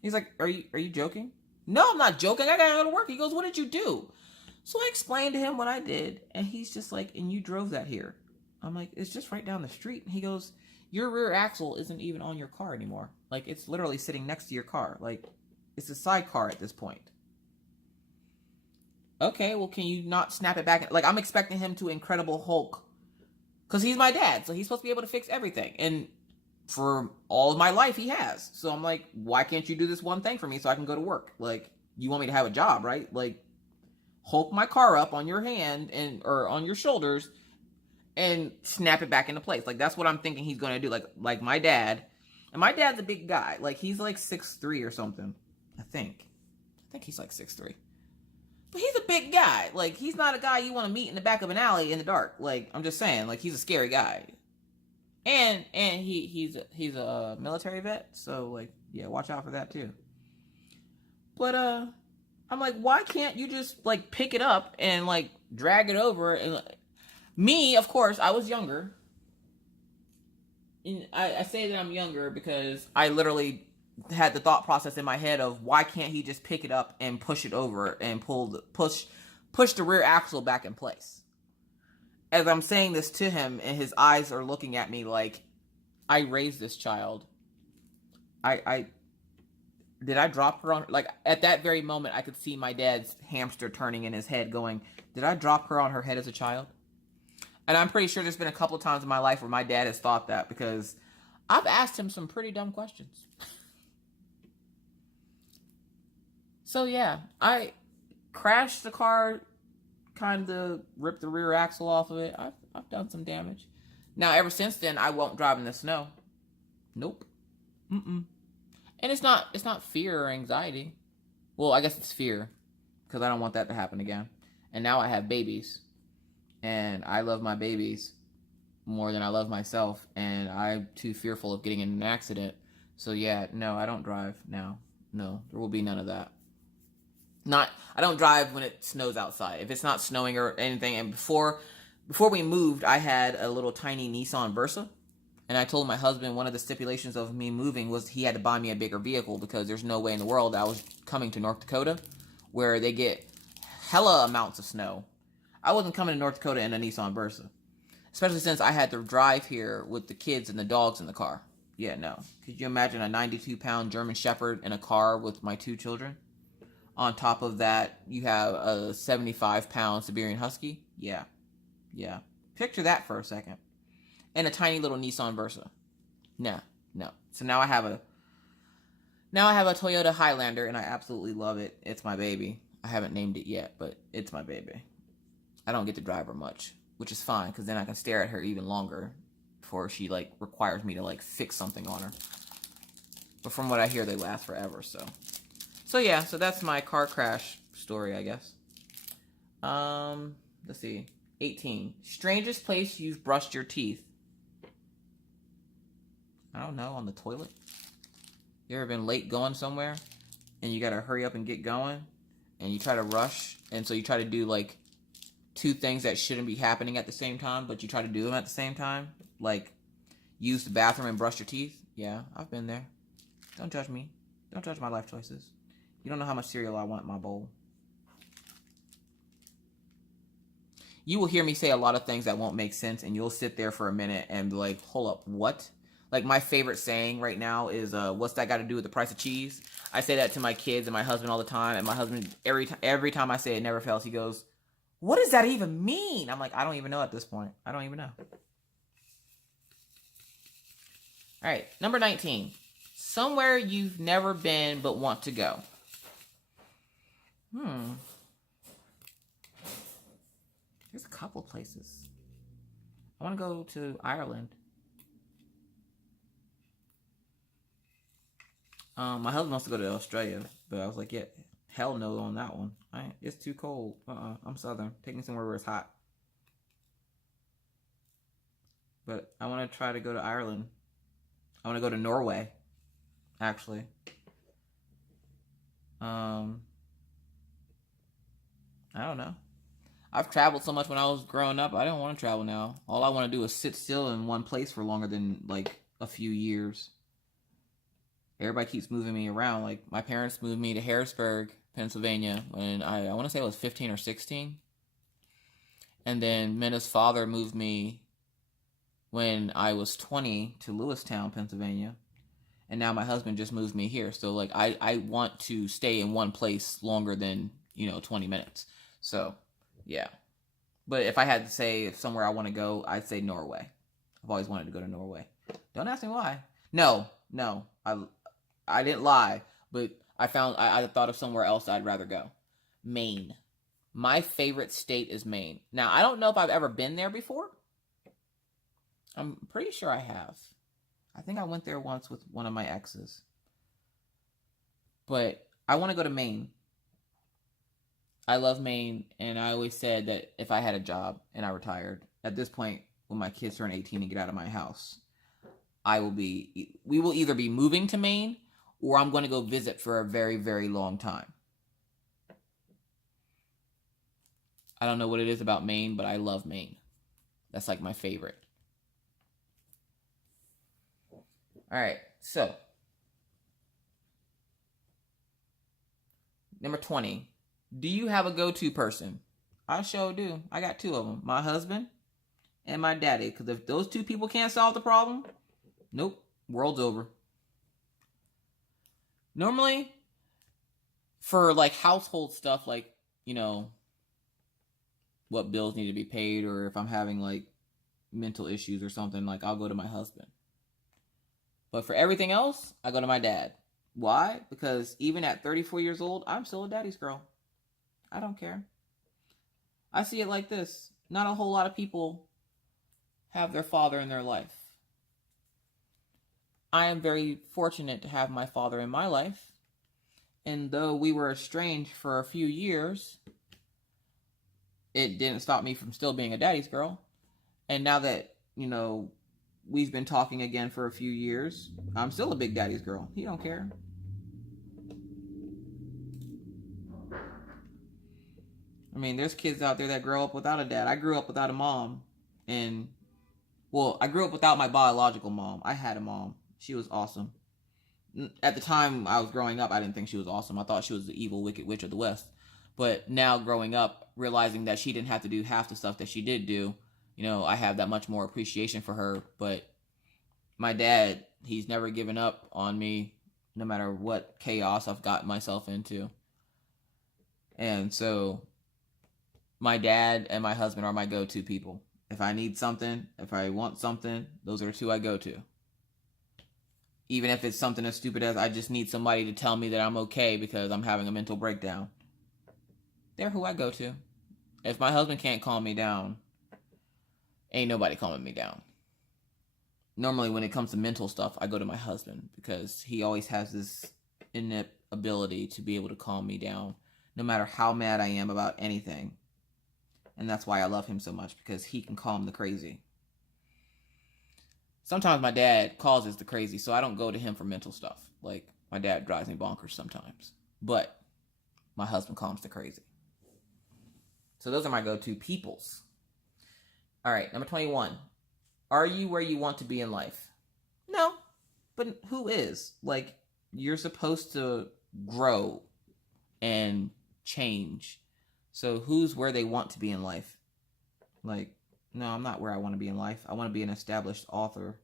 He's like, are you joking? No, I'm not joking. I gotta go to work. He goes, what did you do? So I explained to him what I did, and he's just like, and you drove that here. I'm like, it's just right down the street. And he goes, your rear axle isn't even on your car anymore. Like, it's literally sitting next to your car. Like, it's a sidecar at this point. Okay, well, can you not snap it back? Like, I'm expecting him to Incredible Hulk. Because he's my dad, so he's supposed to be able to fix everything. And for all of my life, he has. So I'm like, why can't you do this one thing for me so I can go to work? Like, you want me to have a job, right? Like, Hulk my car up on your hand or on your shoulders and snap it back into place. Like, that's what I'm thinking he's going to do. Like my dad. And my dad's a big guy. Like, he's like 6'3" or something. I think he's like 6'3". But he's a big guy. Like, he's not a guy you want to meet in the back of an alley in the dark. Like, I'm just saying. Like, he's a scary guy. And he's a military vet. So, like, yeah, watch out for that, too. But, I'm like, why can't you just, like, pick it up and, like, drag it over? And me, of course, I was younger. And I say that I'm younger because I literally had the thought process in my head of why can't he just pick it up and push it over and push the rear axle back in place. As I'm saying this to him, and his eyes are looking at me like, I raised this child. Did I drop her on? Like, at that very moment, I could see my dad's hamster turning in his head going, did I drop her on her head as a child? And I'm pretty sure there's been a couple of times in my life where my dad has thought that because I've asked him some pretty dumb questions. So, yeah, I crashed the car, kind of ripped the rear axle off of it. I've done some damage. Now, ever since then, I won't drive in the snow. Nope. And it's not fear or anxiety. Well, I guess it's fear because I don't want that to happen again. And now I have babies. And I love my babies more than I love myself. And I'm too fearful of getting in an accident. So, yeah, no, I don't drive now. No, there will be none of that. I don't drive when it snows outside. If it's not snowing or anything. And before we moved, I had a little tiny Nissan Versa. And I told my husband one of the stipulations of me moving was he had to buy me a bigger vehicle because there's no way in the world I was coming to North Dakota where they get hella amounts of snow. I wasn't coming to North Dakota in a Nissan Versa. Especially since I had to drive here with the kids and the dogs in the car. Yeah, no. Could you imagine a 92-pound German Shepherd in a car with my 2 children? On top of that, you have a 75-pound Siberian Husky. Yeah. Picture that for a second. And a tiny little Nissan Versa. No. So now I have a Toyota Highlander, and I absolutely love it. It's my baby. I haven't named it yet, but it's my baby. I don't get to drive her much, which is fine, because then I can stare at her even longer before she, like, requires me to, like, fix something on her. But from what I hear, they last forever, so. So, yeah, so that's my car crash story, I guess. Let's see. 18. Strangest place you've brushed your teeth. I don't know, on the toilet? You ever been late going somewhere? And you gotta hurry up and get going? And you try to rush? And so you try to do, like, two things that shouldn't be happening at the same time, but you try to do them at the same time. Like, use the bathroom and brush your teeth. Yeah, I've been there. Don't judge me. Don't judge my life choices. You don't know how much cereal I want in my bowl. You will hear me say a lot of things that won't make sense, and you'll sit there for a minute and be like, hold up, what? Like, my favorite saying right now is, what's that got to do with the price of cheese? I say that to my kids and my husband all the time, and my husband, every time I say it, never fails. He goes, what does that even mean? I'm like, I don't even know at this point. I don't even know. All right, number 19. Somewhere you've never been but want to go. There's a couple places. I want to go to Ireland. My husband wants to go to Australia, but I was like, yeah, hell no on that one. It's too cold. I'm Southern. Take me somewhere where it's hot. But I want to try to go to Ireland. I want to go to Norway, actually. I don't know. I've traveled so much when I was growing up. I don't want to travel now. All I want to do is sit still in one place for longer than like a few years. Everybody keeps moving me around. Like, my parents moved me to Harrisburg, Pennsylvania when I want to say I was 15 or 16. And then Minna's father moved me when I was 20 to Lewistown, Pennsylvania. And now my husband just moved me here. So, like, I want to stay in one place longer than, 20 minutes. So, yeah. But if I had to say somewhere I want to go, I'd say Norway. I've always wanted to go to Norway. Don't ask me why. No. I didn't lie. But I thought of somewhere else I'd rather go. Maine. My favorite state is Maine. Now, I don't know if I've ever been there before. I'm pretty sure I have. I think I went there once with one of my exes. But I want to go to Maine. I love Maine, and I always said that if I had a job and I retired, at this point, when my kids turn 18 and get out of my house, we will either be moving to Maine, or I'm going to go visit for a very, very long time. I don't know what it is about Maine, but I love Maine. That's like my favorite. All right, so number 20. Do you have a go-to person? I sure do. I got two of them. My husband and my daddy. Because if those two people can't solve the problem, nope, world's over. Normally, for like household stuff, like, what bills need to be paid, or if I'm having like mental issues or something, like, I'll go to my husband. But for everything else, I go to my dad. Why? Because even at 34 years old, I'm still a daddy's girl. I don't care. I see it like this. Not a whole lot of people have their father in their life. I am very fortunate to have my father in my life. And though we were estranged for a few years, it didn't stop me from still being a daddy's girl. And now that, we've been talking again for a few years, I'm still a big daddy's girl. He don't care. I mean, there's kids out there that grow up without a dad. I grew up without a mom. And, I grew up without my biological mom. I had a mom. She was awesome. At the time I was growing up, I didn't think she was awesome. I thought she was the evil, wicked witch of the West. But now growing up, realizing that she didn't have to do half the stuff that she did do, I have that much more appreciation for her. But my dad, he's never given up on me, no matter what chaos I've gotten myself into. And so my dad and my husband are my go-to people. If I need something, if I want something, those are the two I go to. Even if it's something as stupid as I just need somebody to tell me that I'm okay because I'm having a mental breakdown. They're who I go to. If my husband can't calm me down, ain't nobody calming me down. Normally when it comes to mental stuff, I go to my husband because he always has this innate ability to be able to calm me down no matter how mad I am about anything. And that's why I love him so much, because he can calm the crazy. Sometimes my dad causes the crazy, so I don't go to him for mental stuff. Like, my dad drives me bonkers sometimes. But my husband calms the crazy. So those are my go-to peoples. All right, number 21. Are you where you want to be in life? No, but who is? Like, you're supposed to grow and change. So who's where they want to be in life? Like, no, I'm not where I want to be in life. I want to be an established author.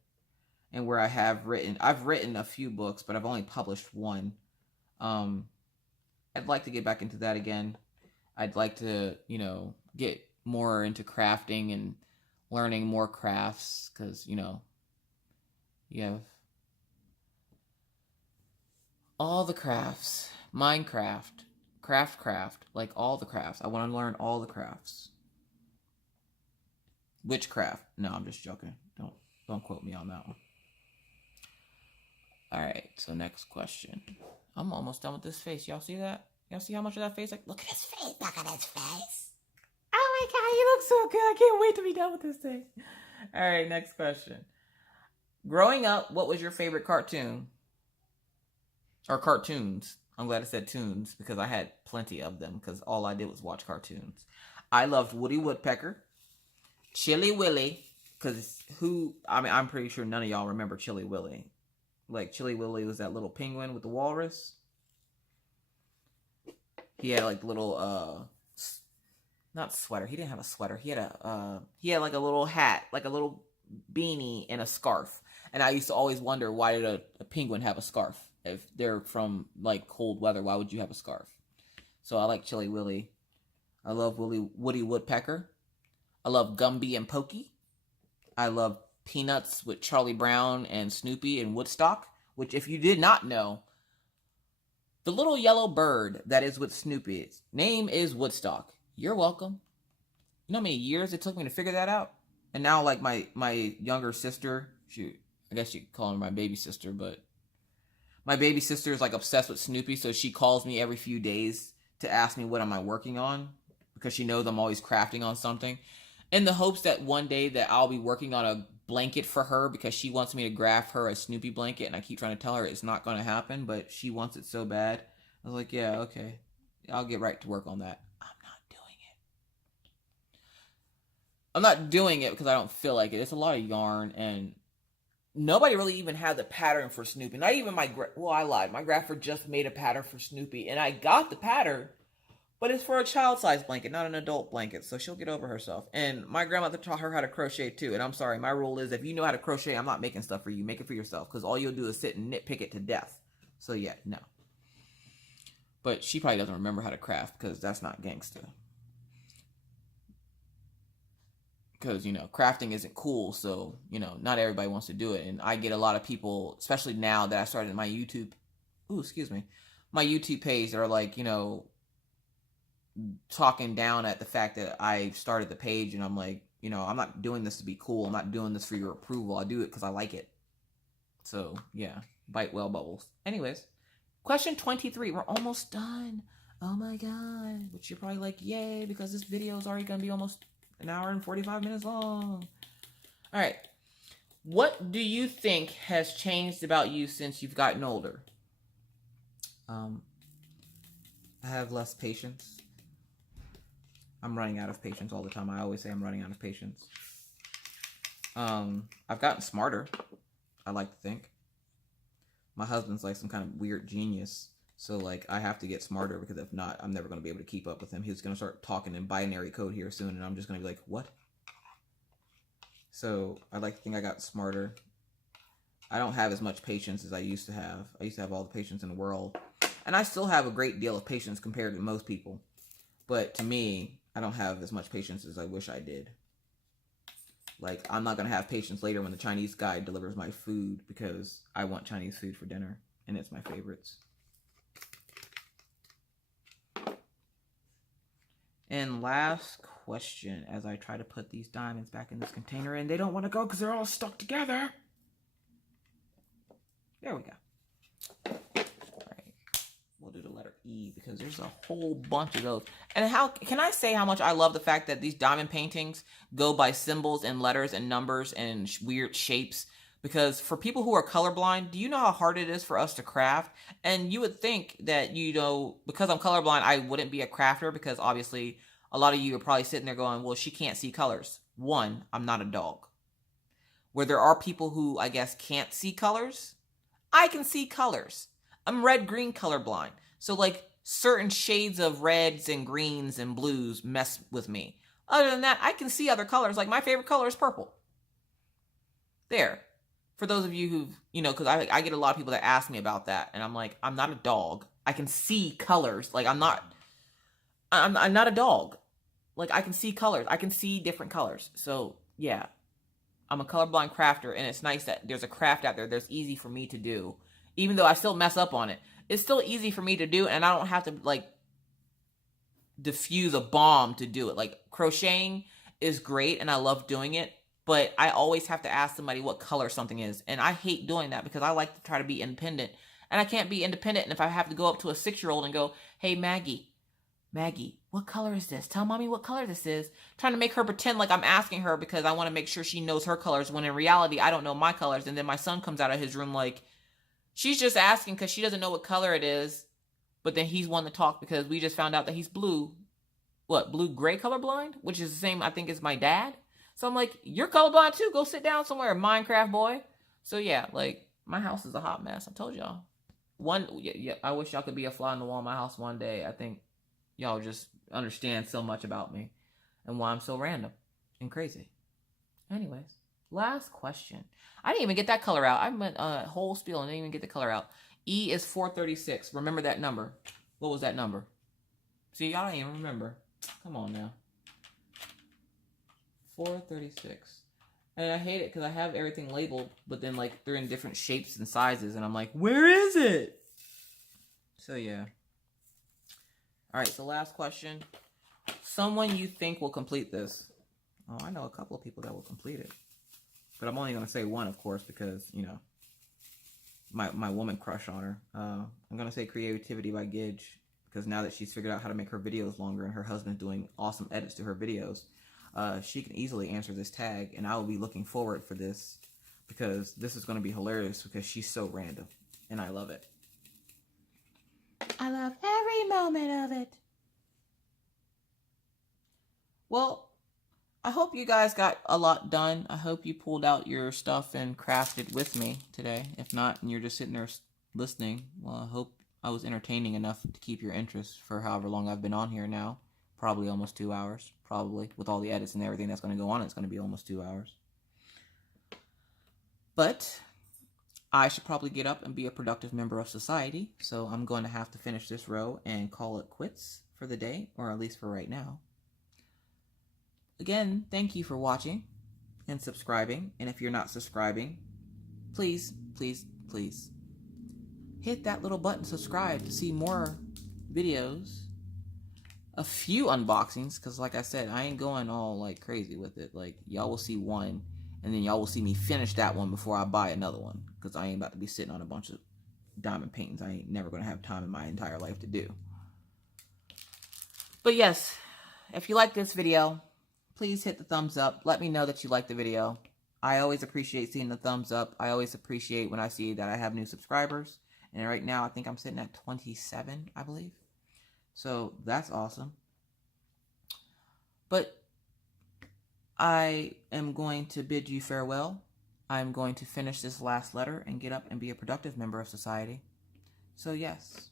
And where I've written a few books, but I've only published one. I'd like to get back into that again. I'd like to, get more into crafting and learning more crafts, because, you have all the crafts, Minecraft, craft, like all the crafts. I want to learn all the crafts. Witchcraft. No, I'm just joking. Don't quote me on that one. All right, so next question. I'm almost done with this face. Y'all see that? Y'all see how much of that face? Like, look at his face. Look at his face. Oh my God, he looks so good. I can't wait to be done with this thing. All right, next question. Growing up, what was your favorite cartoon? Or cartoons. I'm glad I said tunes, because I had plenty of them, because all I did was watch cartoons. I loved Woody Woodpecker, Chilly Willy, because I'm pretty sure none of y'all remember Chilly Willy. Like, Chilly Willy was that little penguin with the walrus. He had like little not sweater. He didn't have a sweater. He had like a little hat, like a little beanie and a scarf. And I used to always wonder, why did a penguin have a scarf? If they're from like cold weather, why would you have a scarf? So I like Chilly Willy. I love Woody Woodpecker. I love Gumby and Pokey. I love Peanuts with Charlie Brown and Snoopy and Woodstock, which, if you did not know, the little yellow bird that is with Snoopy's name is Woodstock. You're welcome. You know how many years it took me to figure that out? And now, like, my younger sister, I guess you could call her my baby sister, but my baby sister is like obsessed with Snoopy, so she calls me every few days to ask me what am I working on, because she knows I'm always crafting on something, in the hopes that one day that I'll be working on a blanket for her, because she wants me to craft her a Snoopy blanket, and I keep trying to tell her it's not going to happen, but she wants it so bad. I was like, yeah, okay, I'll get right to work on that. I'm not doing it because I don't feel like it. It's a lot of yarn, and nobody really even had the pattern for Snoopy. Not even I lied. My grapher just made a pattern for Snoopy, and I got the pattern, but it's for a child-sized blanket, not an adult blanket, so she'll get over herself. And my grandmother taught her how to crochet too, and I'm sorry, my rule is, if you know how to crochet, I'm not making stuff for you. Make it for yourself, because all you'll do is sit and nitpick it to death. So yeah, no. But she probably doesn't remember how to craft, because that's not gangsta. Because, crafting isn't cool, so, not everybody wants to do it. And I get a lot of people, especially now that I started my YouTube page, that are like, talking down at the fact that I started the page, and I'm like, I'm not doing this to be cool. I'm not doing this for your approval. I do it because I like it. So, yeah, bite well, bubbles. Anyways, question 23. We're almost done. Oh my God. Which you're probably like, yay, because this video is already going to be almost an hour and 45 minutes long. All right. What do you think has changed about you since you've gotten older? I have less patience. I'm running out of patience all the time. I always say I'm running out of patience. I've gotten smarter, I like to think. My husband's like some kind of weird genius. So, like, I have to get smarter, because if not, I'm never going to be able to keep up with him. He's going to start talking in binary code here soon, and I'm just going to be like, what? So, I like to think I got smarter. I don't have as much patience as I used to have. I used to have all the patience in the world. And I still have a great deal of patience compared to most people. But to me, I don't have as much patience as I wish I did. Like, I'm not going to have patience later when the Chinese guy delivers my food, because I want Chinese food for dinner, and it's my favorites. And last question, as I try to put these diamonds back in this container, and they don't want to go because they're all stuck together. There we go. All right. We'll do the letter E, because there's a whole bunch of those. And how can I say how much I love the fact that these diamond paintings go by symbols and letters and numbers and weird shapes? Because for people who are colorblind, do you know how hard it is for us to craft? And you would think that, because I'm colorblind, I wouldn't be a crafter, because obviously A lot of you are probably sitting there going, well, she can't see colors. One, I'm not a dog. Where there are people who, I guess, can't see colors, I can see colors. I'm red-green colorblind. So, like, certain shades of reds and greens and blues mess with me. Other than that, I can see other colors. Like, my favorite color is purple. There. For those of you who've, because I get a lot of people that ask me about that. And I'm like, I'm not a dog. I can see colors. Like, I'm not a dog. Like, I can see colors. I can see different colors. So, yeah. I'm a colorblind crafter, and it's nice that there's a craft out there that's easy for me to do. Even though I still mess up on it. It's still easy for me to do, and I don't have to, like, diffuse a bomb to do it. Like, crocheting is great, and I love doing it, but I always have to ask somebody what color something is, and I hate doing that because I like to try to be independent, and I can't be independent, and if I have to go up to a 6-year-old and go, hey, Maggie, what color is this? Tell mommy what color this is. Trying to make her pretend like I'm asking her because I want to make sure she knows her colors, when in reality, I don't know my colors. And then my son comes out of his room like, she's just asking because she doesn't know what color it is. But then he's wanting to talk because we just found out that he's blue. What, blue-gray colorblind? Which is the same, I think, as my dad. So I'm like, you're colorblind too? Go sit down somewhere, Minecraft boy. So yeah, like, my house is a hot mess. I told y'all. I wish y'all could be a fly on the wall in my house one day. I think y'all just understand so much about me and why I'm so random and crazy. Anyways, last question. I didn't even get that color out. I went a whole spiel and didn't even get the color out. E is 436. Remember that number. What was that number? See, y'all don't even remember. Come on now. 436. And I hate it because I have everything labeled, but then, like, they're in different shapes and sizes, and I'm like, where is it? So, yeah. Alright, so last question. Someone you think will complete this. Oh, I know a couple of people that will complete it. But I'm only going to say one, of course, because, my woman crush on her. I'm going to say Creativity by Gidge, because now that she's figured out how to make her videos longer and her husband's doing awesome edits to her videos, she can easily answer this tag, and I will be looking forward for this, because this is going to be hilarious, because she's so random, and I love it. I love every moment of it. Well, I hope you guys got a lot done. I hope you pulled out your stuff and crafted with me today. If not, and you're just sitting there listening, well, I hope I was entertaining enough to keep your interest for however long I've been on here now. Probably almost 2 hours. Probably. With all the edits and everything that's going to go on, it's going to be almost 2 hours. But I should probably get up and be a productive member of society. So I'm going to have to finish this row and call it quits for the day, or at least for right now. Again, thank you for watching and subscribing. And if you're not subscribing, please, please, please hit that little button, subscribe, to see more videos. A few unboxings, because like I said, I ain't going all like crazy with it. Like, y'all will see one, and then y'all will see me finish that one before I buy another one, because I ain't about to be sitting on a bunch of diamond paintings I ain't never going to have time in my entire life to do. But yes, if you like this video, please hit the thumbs up. Let me know that you like the video. I always appreciate seeing the thumbs up. I always appreciate when I see that I have new subscribers. And right now, I think I'm sitting at 27, I believe. So that's awesome. But I am going to bid you farewell. I'm going to finish this last letter and get up and be a productive member of society. So yes,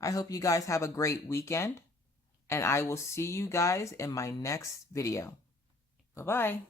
I hope you guys have a great weekend. And I will see you guys in my next video. Bye-bye.